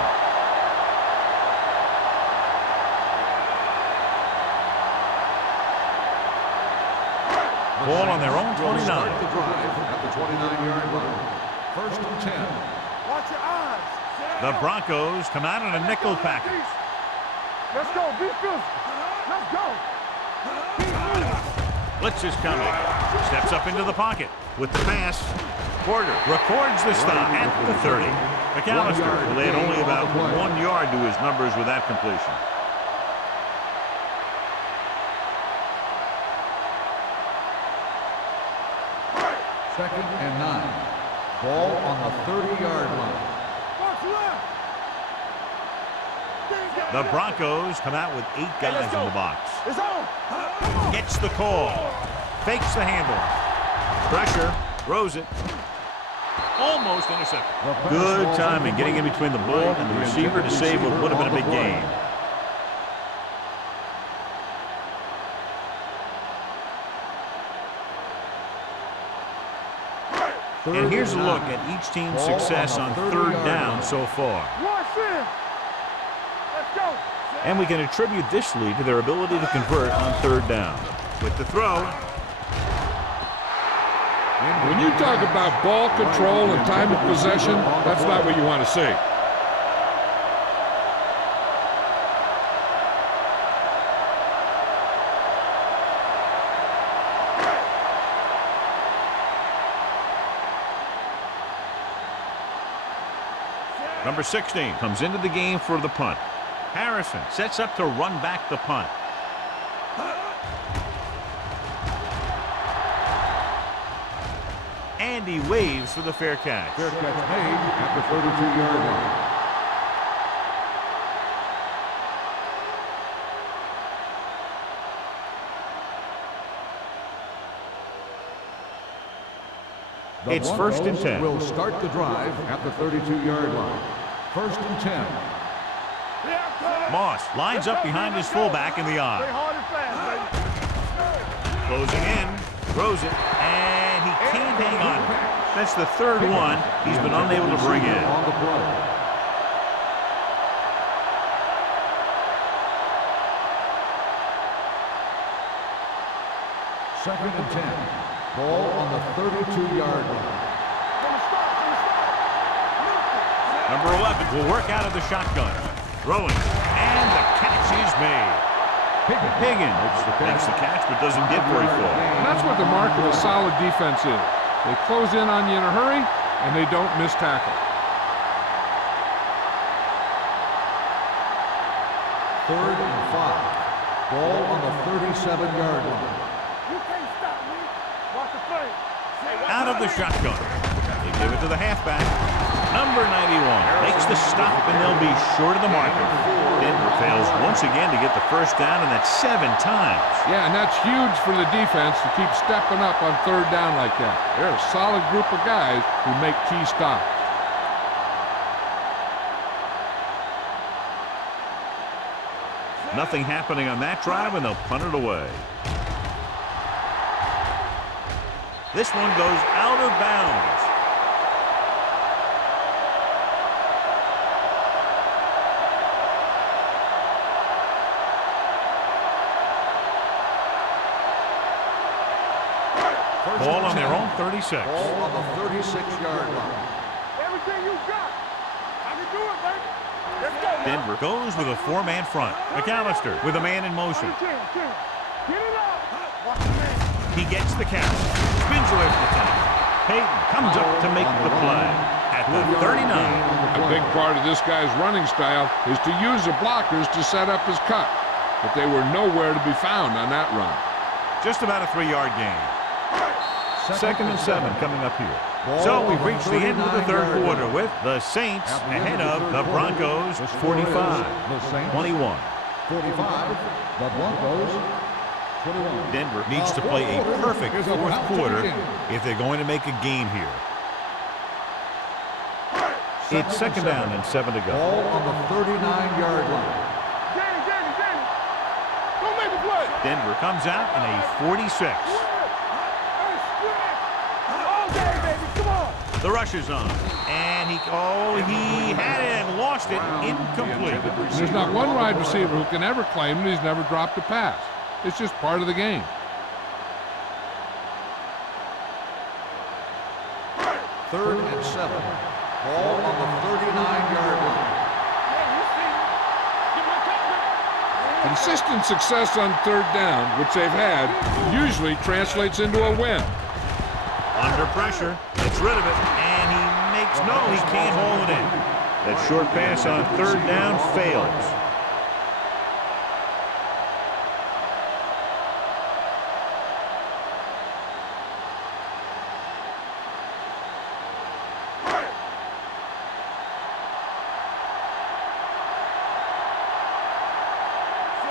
Ball on their own 29. Start the drive at the 29-yard line. First and 10. Watch your eyes. The Broncos come out in a nickel package. Let's go. Be physical. Let's go. Blitz is coming. Steps up into the pocket with the pass. Porter records the stop at the 30. McAllister will add only about 1 yard to his numbers with that completion. Second and 9. Ball on the 30-yard line. Watch left. The Broncos come out with 8 guys in the box. It's on. Gets the call. Fakes the handle. Pressure. Throws it. Almost intercepted. Good timing getting in between the ball and the receiver to save what would have been a big game. And here's a look at each team's success on third down so far. Rush in. Let's go. And we can attribute this lead to their ability to convert on third down. With the throw. When you talk about ball control and time of possession, that's not what you want to see. Number 16 comes into the game for the punt. Harrison sets up to run back the punt. And he waves for the fair catch. Fair catch made at the 32-yard line. It's first and 10. Will start the drive at the 32-yard line. First and 10. Moss lines up behind his fullback in the Stay eye. hard and fast, baby. Closing in, throws it, and he can't hang on. That's the third one he's been unable to bring in. On the play. Second and 10. Ball on the 32-yard line. Number 11 will work out of the shotgun. Throwing, and the catch is made. Higgins makes the catch but doesn't get very far. And that's what the mark of a solid defense is. They close in on you in a hurry, and they don't miss tackle. Third and 5. Ball on the 37-yard line. You can't stop me. Watch the play. Out of the shotgun. They give it to the halfback. Number 91 makes the stop, and they'll be short of the marker. Denver fails once again to get the first down, and that's 7 times. Yeah, and that's huge for the defense to keep stepping up on third down like that. They're a solid group of guys who make key stops. Nothing happening on that drive, and they'll punt it away. This one goes out of bounds. Ball on their own 36. Ball on the 36-yard line. Everything you got. I can do it, baby. Let's go. Denver goes with a 4-man front. McAllister with a man in motion. Get it out. Watch the man. He gets the catch. Spins away from the tackle. Peyton comes up to make the play at the 39. A big part of this guy's running style is to use the blockers to set up his cut. But they were nowhere to be found on that run. Just about a 3-yard gain. Second and 7 coming up here. So we've reached the end of the third quarter with the Saints ahead of the Broncos 45-21. 45. The Broncos 21. Denver needs to play a perfect fourth quarter if they're going to make a game here. It's second down and 7 to go. Ball on the 39-yard line. Danny. Don't make the play. Denver comes out in a 46. The rush is on, and he had it and lost it, incomplete. There's not one wide receiver who can ever claim that he's never dropped a pass. It's just part of the game. Third and 7. Ball on the 39-yard line. Consistent success on third down, which they've had, usually translates into a win. Under pressure, gets rid of it, and he can't hold it in. That short pass on third down fails.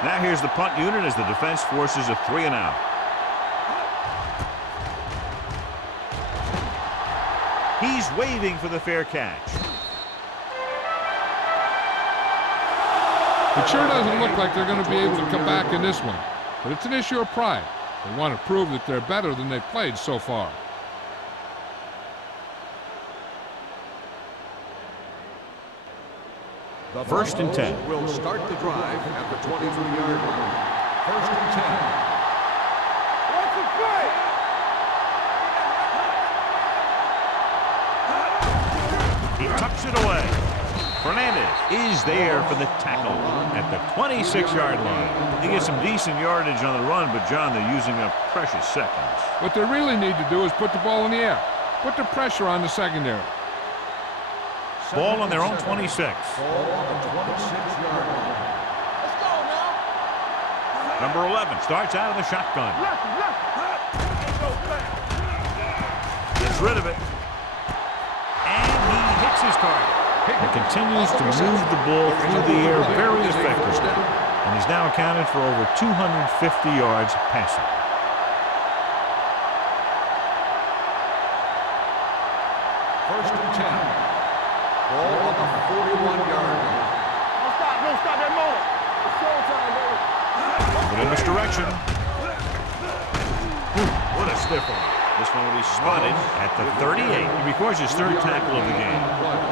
Now here's the punt unit as the defense forces a 3-and-out. He's waving for the fair catch. It sure doesn't look like they're going to be able to come back in this one, but it's an issue of pride. They want to prove that they're better than they've played so far. The First and 10. Will start the drive at the 23-yard line. First and 10. What's the play? He tucks it away. Fernandez is there for the tackle at the 26-yard line. They get some decent yardage on the run, but, John, they're using up precious seconds. What they really need to do is put the ball in the air. Put the pressure on the secondary. Ball on their own 26. Ball on the 26-yard line. Let's go now. Number 11 starts out of the shotgun. Left. Ain't no play. Gets rid of it. And he hits his target. And continues to move the ball through the air very effectively. And he's now accounted for over 250 yards passing. First and 10. Ball on the 41-yard line. Don't stop that moment. It's showtime, baby. But in this direction. Ooh, what a stiff one. This one will be spotted at the 38. He records his third tackle of the game.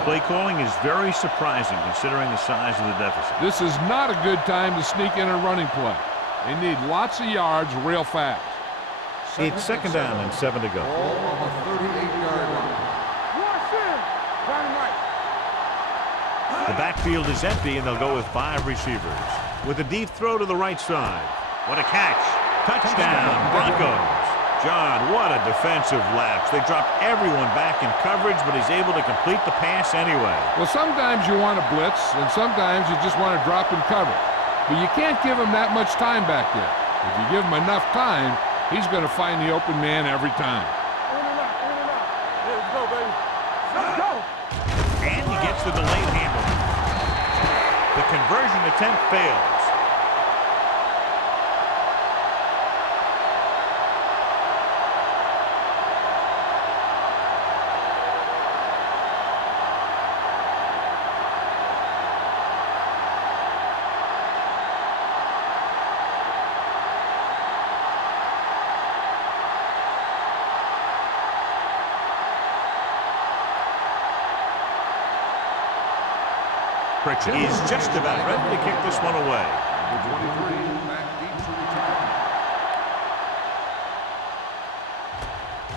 Play calling is very surprising considering the size of the deficit. This is not a good time to sneak in a running play. They need lots of yards real fast. It's second down and 7 to go. Ball on the 38-yard line. Watch in. Dynamite. The backfield is empty, and they'll go with 5 receivers. With a deep throw to the right side. What a catch. Touchdown, Broncos. John, what a defensive lapse. They dropped everyone back in coverage, but he's able to complete the pass anyway. Well, sometimes you want to blitz, and sometimes you just want to drop and cover. But you can't give him that much time back there. If you give him enough time, he's going to find the open man every time. In and out. Let's go, baby. Let's go. And he gets the delayed handle. The conversion attempt fails. Pritchett is just about ready to kick this one away. Number 23, back deep to return.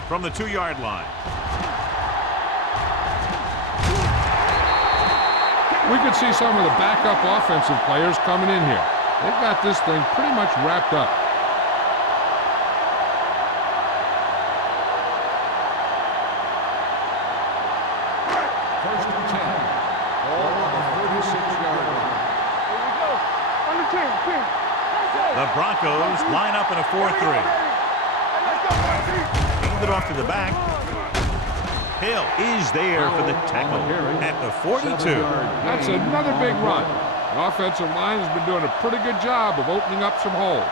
From the 2-yard line. We could see some of the backup offensive players coming in here. They've got this thing pretty much wrapped up. First and 10. Ball on the 46-yard line. Here we go. On the 10. Let's go. The Broncos line up in a 4-3. Hey, let's go, baby. Hand it off to the back. Hill is there for the tackle at the 42. That's another big run. The offensive line has been doing a pretty good job of opening up some holes.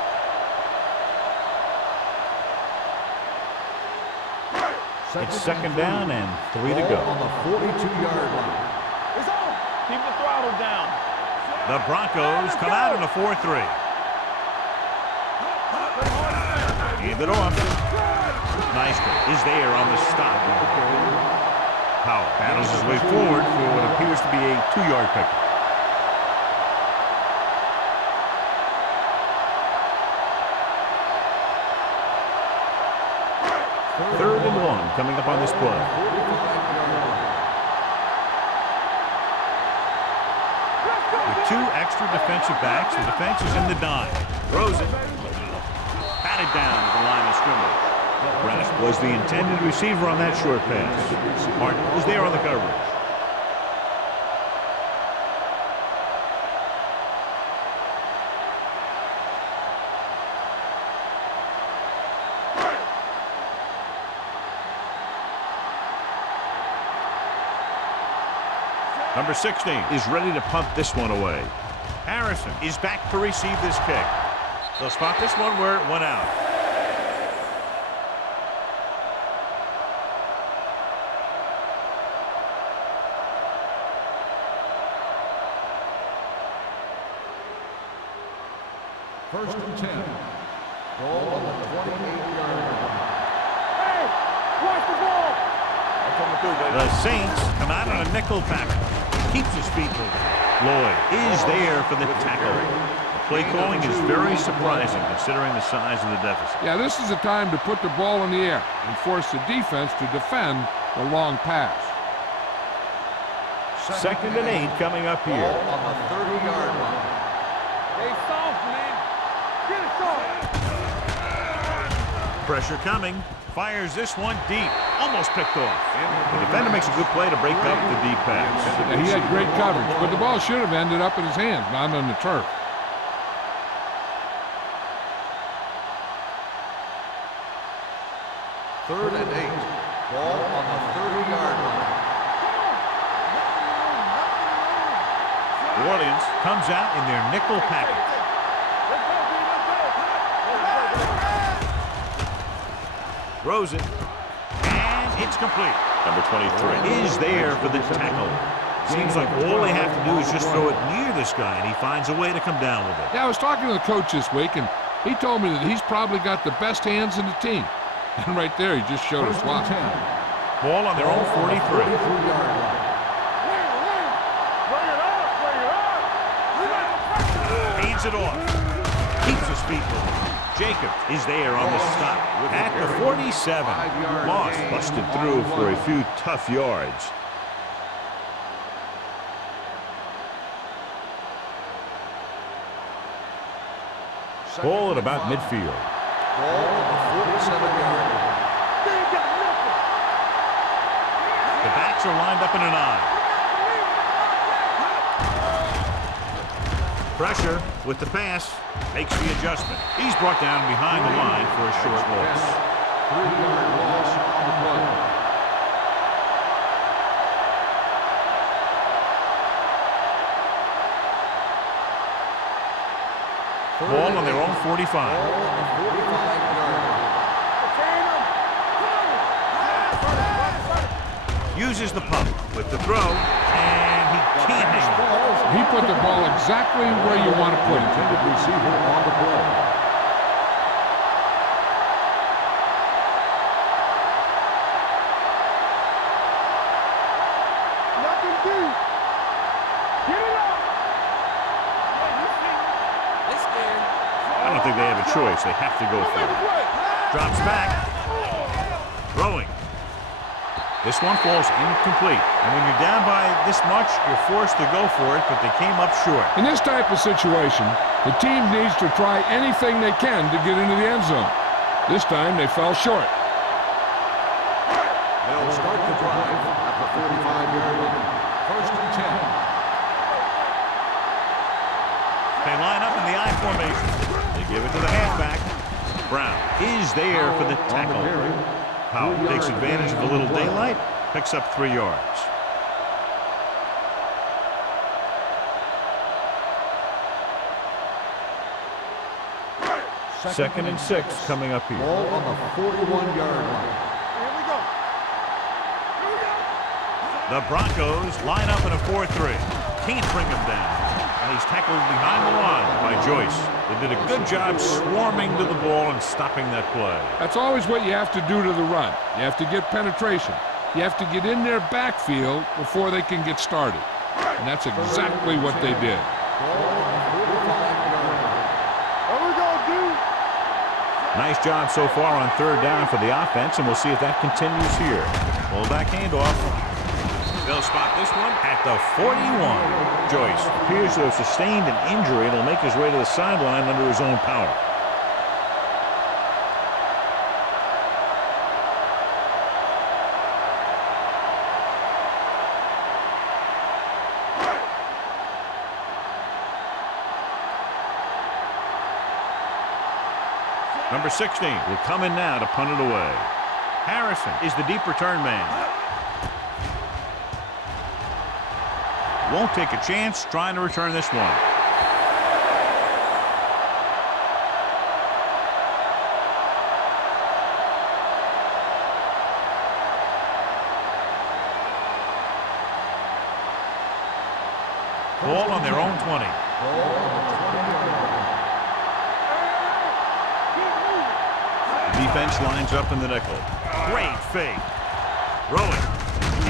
It's second down and 3 to go. Ball on the 42-yard line. It's on. Keep the throttle down. The Broncos come out in a 4-3. Hand it off. Neisner is there on the stop. Powell battles his way forward for what appears to be a 2-yard pickup. Third and 1 coming up on this play. 45-yard line. With 2 extra defensive backs, the defense is in the dime. Throws it. Batted down at the line of scrimmage. Brennan was the intended receiver on that short pass. Martin was there on the coverage. Number 16 is ready to punt this one away. Harrison is back to receive this kick. They'll spot this one where it went out. First and 10. Ball on the 28-yard line. Hey, watch the ball. I'm coming through, baby. The Saints come out on a nickel package. Keeps his feet moving. Lloyd is there for the tackle. The play calling is very surprising considering the size of the deficit. Yeah, this is the time to put the ball in the air and force the defense to defend the long pass. 2nd and 8 coming up here. Ball on the 30-yard line. Stay soft, man. Get it soft. Pressure coming. Fires this one deep. Almost picked off. The defender makes a good play to break up the deep pass. Yeah, he had great coverage, but the ball should have ended up in his hands, not on the turf. Third and 8. Ball on the 30-yard line. New Orleans comes out in their nickel package. Let's go, B. Let's go. Throws it. And it's complete. Number 23 is there for the tackle. Seems like all they have to do is just throw it near this guy, and he finds a way to come down with it. Yeah, I was talking to the coach this week, and he told me that he's probably got the best hands in the team. And right there, he just showed us why. Ball on their own 43. Bring it up. Hands it off. Keeps his feet moving. Jacobs is there on the stop at the 47. Moss busted through for a few tough yards. Ball at about midfield. Ball on the 47-yard line. The backs are lined up in an eye. Pressure with the pass. Makes the adjustment. He's brought down behind the line for a short loss. 3-yard loss on the play. Ball on their own 45. Ball on the 45-yard line. Uses the pump with the throw, and he can't hang it. He put the ball exactly where you want to put it. Intended receiver on the play. Nothing deep. Get it up. I don't think they have a choice. They have to go for it. Drops back. Throwing. This one falls incomplete. And when you're down by this much, you're forced to go for it, but they came up short. In this type of situation, the team needs to try anything they can to get into the end zone. This time, they fell short. They'll start the drive at the 45-yard line. 1st and 10. They line up in the I formation. They give it to the halfback. Brown is there for the tackle. Powell takes advantage of a little daylight, picks up 3 yards. Second and 6 coming up here. Ball on the 41-yard line. Here we go. The Broncos line up in a 4-3. Can't bring him down. And he's tackled behind the line by Joyce. They did a good job swarming to the ball and stopping that play. That's always what you have to do to the run. You have to get penetration. You have to get in their backfield before they can get started. And that's exactly what they did. Ball on the 45-yard line. Here we go, dude. Nice job so far on 3rd down for the offense, and we'll see if that continues here. Pull back handoff. They'll spot this one at the 41. Joyce appears to have sustained an injury and will make his way to the sideline under his own power. Number 16 will come in now to punt it away. Harrison is the deep return man. Won't take a chance trying to return this one. Ball on their own 20. Ball on the 20-yard line. The defense lines up in the nickel. Great fake. Throwing.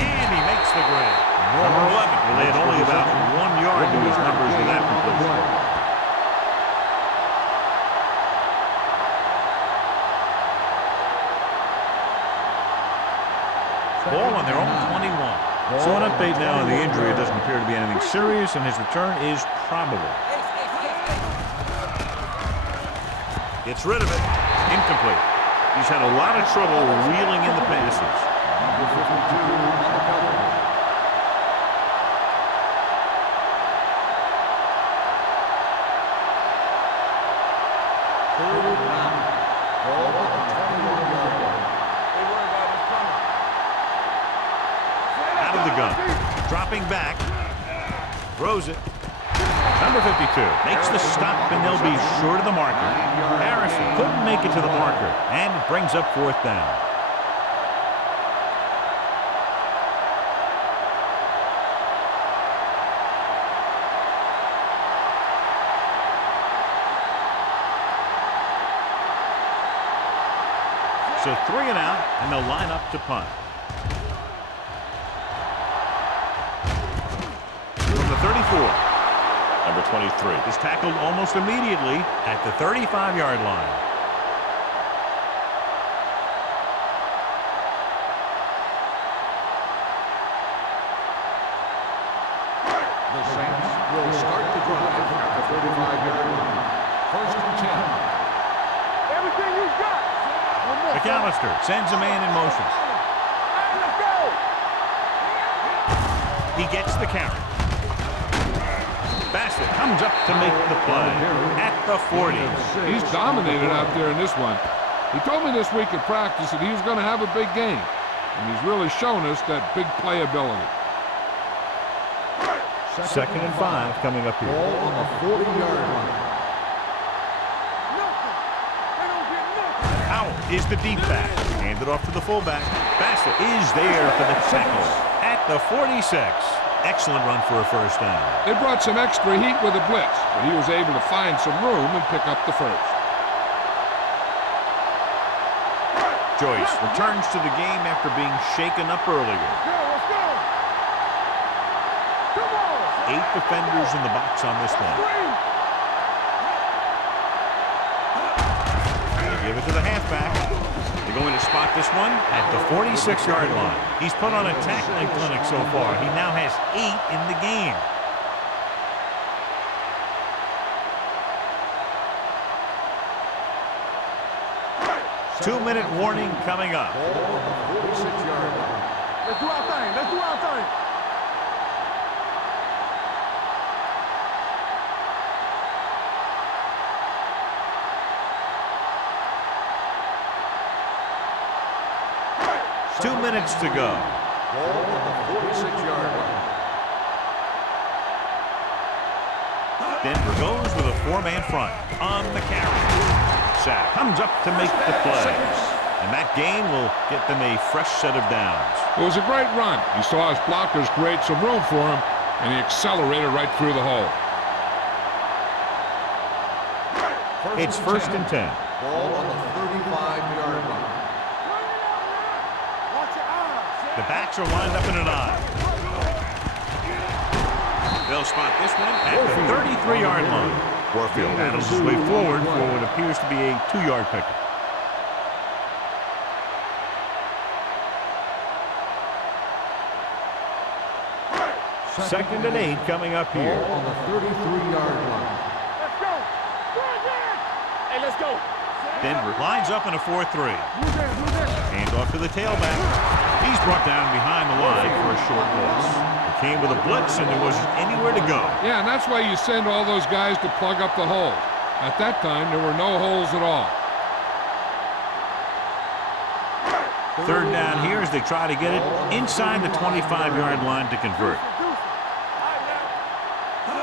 And he makes the grab. Number 11 will add only about 1 yard to his their own 21. So an update now on the injury. It doesn't appear to be anything serious, and his return is probable. Gets rid of it. Incomplete. He's had a lot of trouble reeling in the passes. Number 52 on the penalty. Third down. Ball at the 21-yard line. Out of the gun. Dropping back. Throws it. Number 52 makes the stop, and they'll be short of the marker. Harrison couldn't make it to the marker, and it brings up fourth down. So 3 and out, and they'll line up to punt. From the 34. Number 23 is tackled almost immediately at the 35-yard line. The Saints will start the drive at the 35-yard line. First and 10. Everything you got. McAllister sends a man in motion. Let's go. He gets the carry. Bassett comes up to make the play at the 40. He's dominated out there in this one. He told me this week at practice that he was going to have a big game, and he's really shown us that big playability. Second and 5 coming up here. Ball on the 40-yard line. Nothing. They don't get nothing. Howell is the deep back. Handed off to the fullback. Bassett is there for the tackle at the 46. Excellent run for a first down. They brought some extra heat with a blitz, but he was able to find some room and pick up the first. Joyce returns to the game after being shaken up earlier. Let's go. Come on. 8 defenders in the box on this one. They give it to the halfback. They're going to spot this one at the 46-yard line. He's put on a tackling clinic so far. He now has 8 in the game. Two-minute warning coming up. Ball on the 46-yard line. Let's do our thing. Let's do our thing. Two minutes to go. Ball on the 46-yard line. Denver goes with a 4-man front on the carry. Sack comes up to make the play. And that gain will get them a fresh set of downs. It was a great run. He saw his blockers create some room for him, and he accelerated right through the hole. It's first and 10. Ball on the 35-yard line. Watch your eyes. The backs are lined up in an eye. They'll spot this one at the 33-yard line. Warfield battles his way forward for what appears to be a 2-yard pickup. Second and 8 coming up here. Ball on the 33-yard line. Let's go. Hey, let's go. Denver lines up in a 4-3. Move in, move in. Hand off to the tailback. He's brought down behind the line for a short loss. It came with a blitz, and there wasn't anywhere to go. Yeah, and that's why you send all those guys to plug up the hole. At that time, there were no holes at all. Third down here as they try to get it inside the 25-yard line to convert.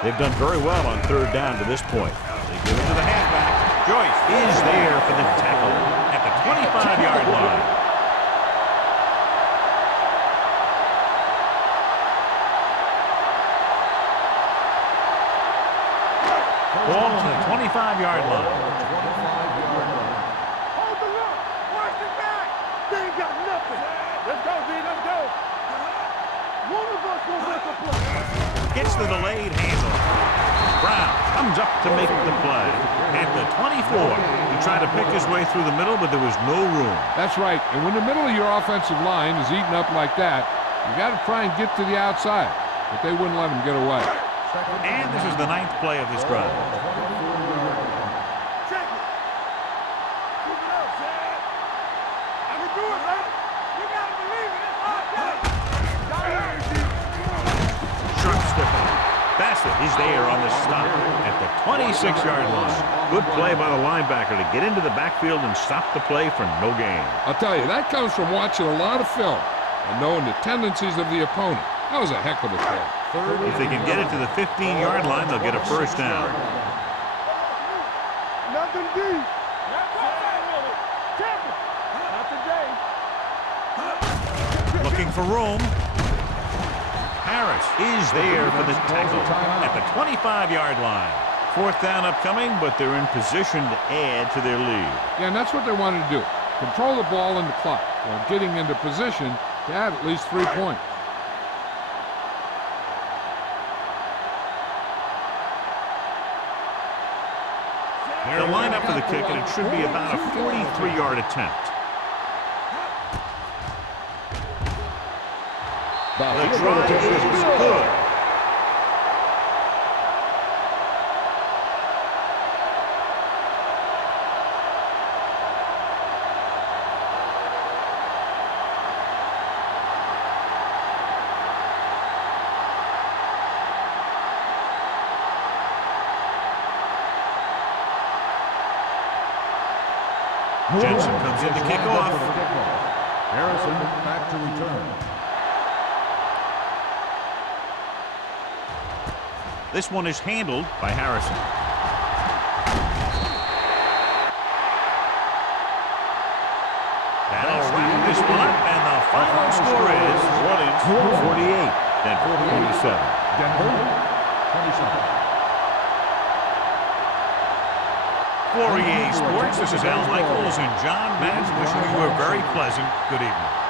They've done very well on third down to this point. They give it to the halfback. Joyce is there for the tackle at the 25-yard line. Ball on the 25-yard line. Hold the look. Watch it back. They ain't got nothing. Let's go, D. Let's go. One of us will make a play. Gets the delayed handle. Brown comes up to make the play at the 24. He tried to pick his way through the middle, but there was no room. That's right. And when the middle of your offensive line is eaten up like that, You got to try and get to the outside, but they wouldn't let him get away. And this is the 9th play of this drive. Check it. Keep it up, Chad. I can do it, man. You gotta believe it. It's hard job. Sharp stiffening. Bassett is there on the stop at the 26-yard line. Good play by the linebacker to get into the backfield and stop the play for no gain. I'll tell you, that comes from watching a lot of film and knowing the tendencies of the opponent. That was a heck of a play. If they can get it to the 15-yard line, they'll get a first down. Nothing deep. Not today. Looking for room. Harris is there for the tackle at the 25-yard line. 4th down upcoming, but they're in position to add to their lead. Yeah, and that's what they wanted to do. Control the ball in the clock while getting into position to add at least 3 points. They'll line up for the kick, and it should be about a 43-yard attempt. The drive is good. Jensen comes in to kick off. Harrison back to return. This one is handled by Harrison. That'll wrap this one up, and the final score is Orleans 48, Denver 27. Denver 27. For EA Sports, this is Al Michaels and John Madden wishing you a very pleasant good evening.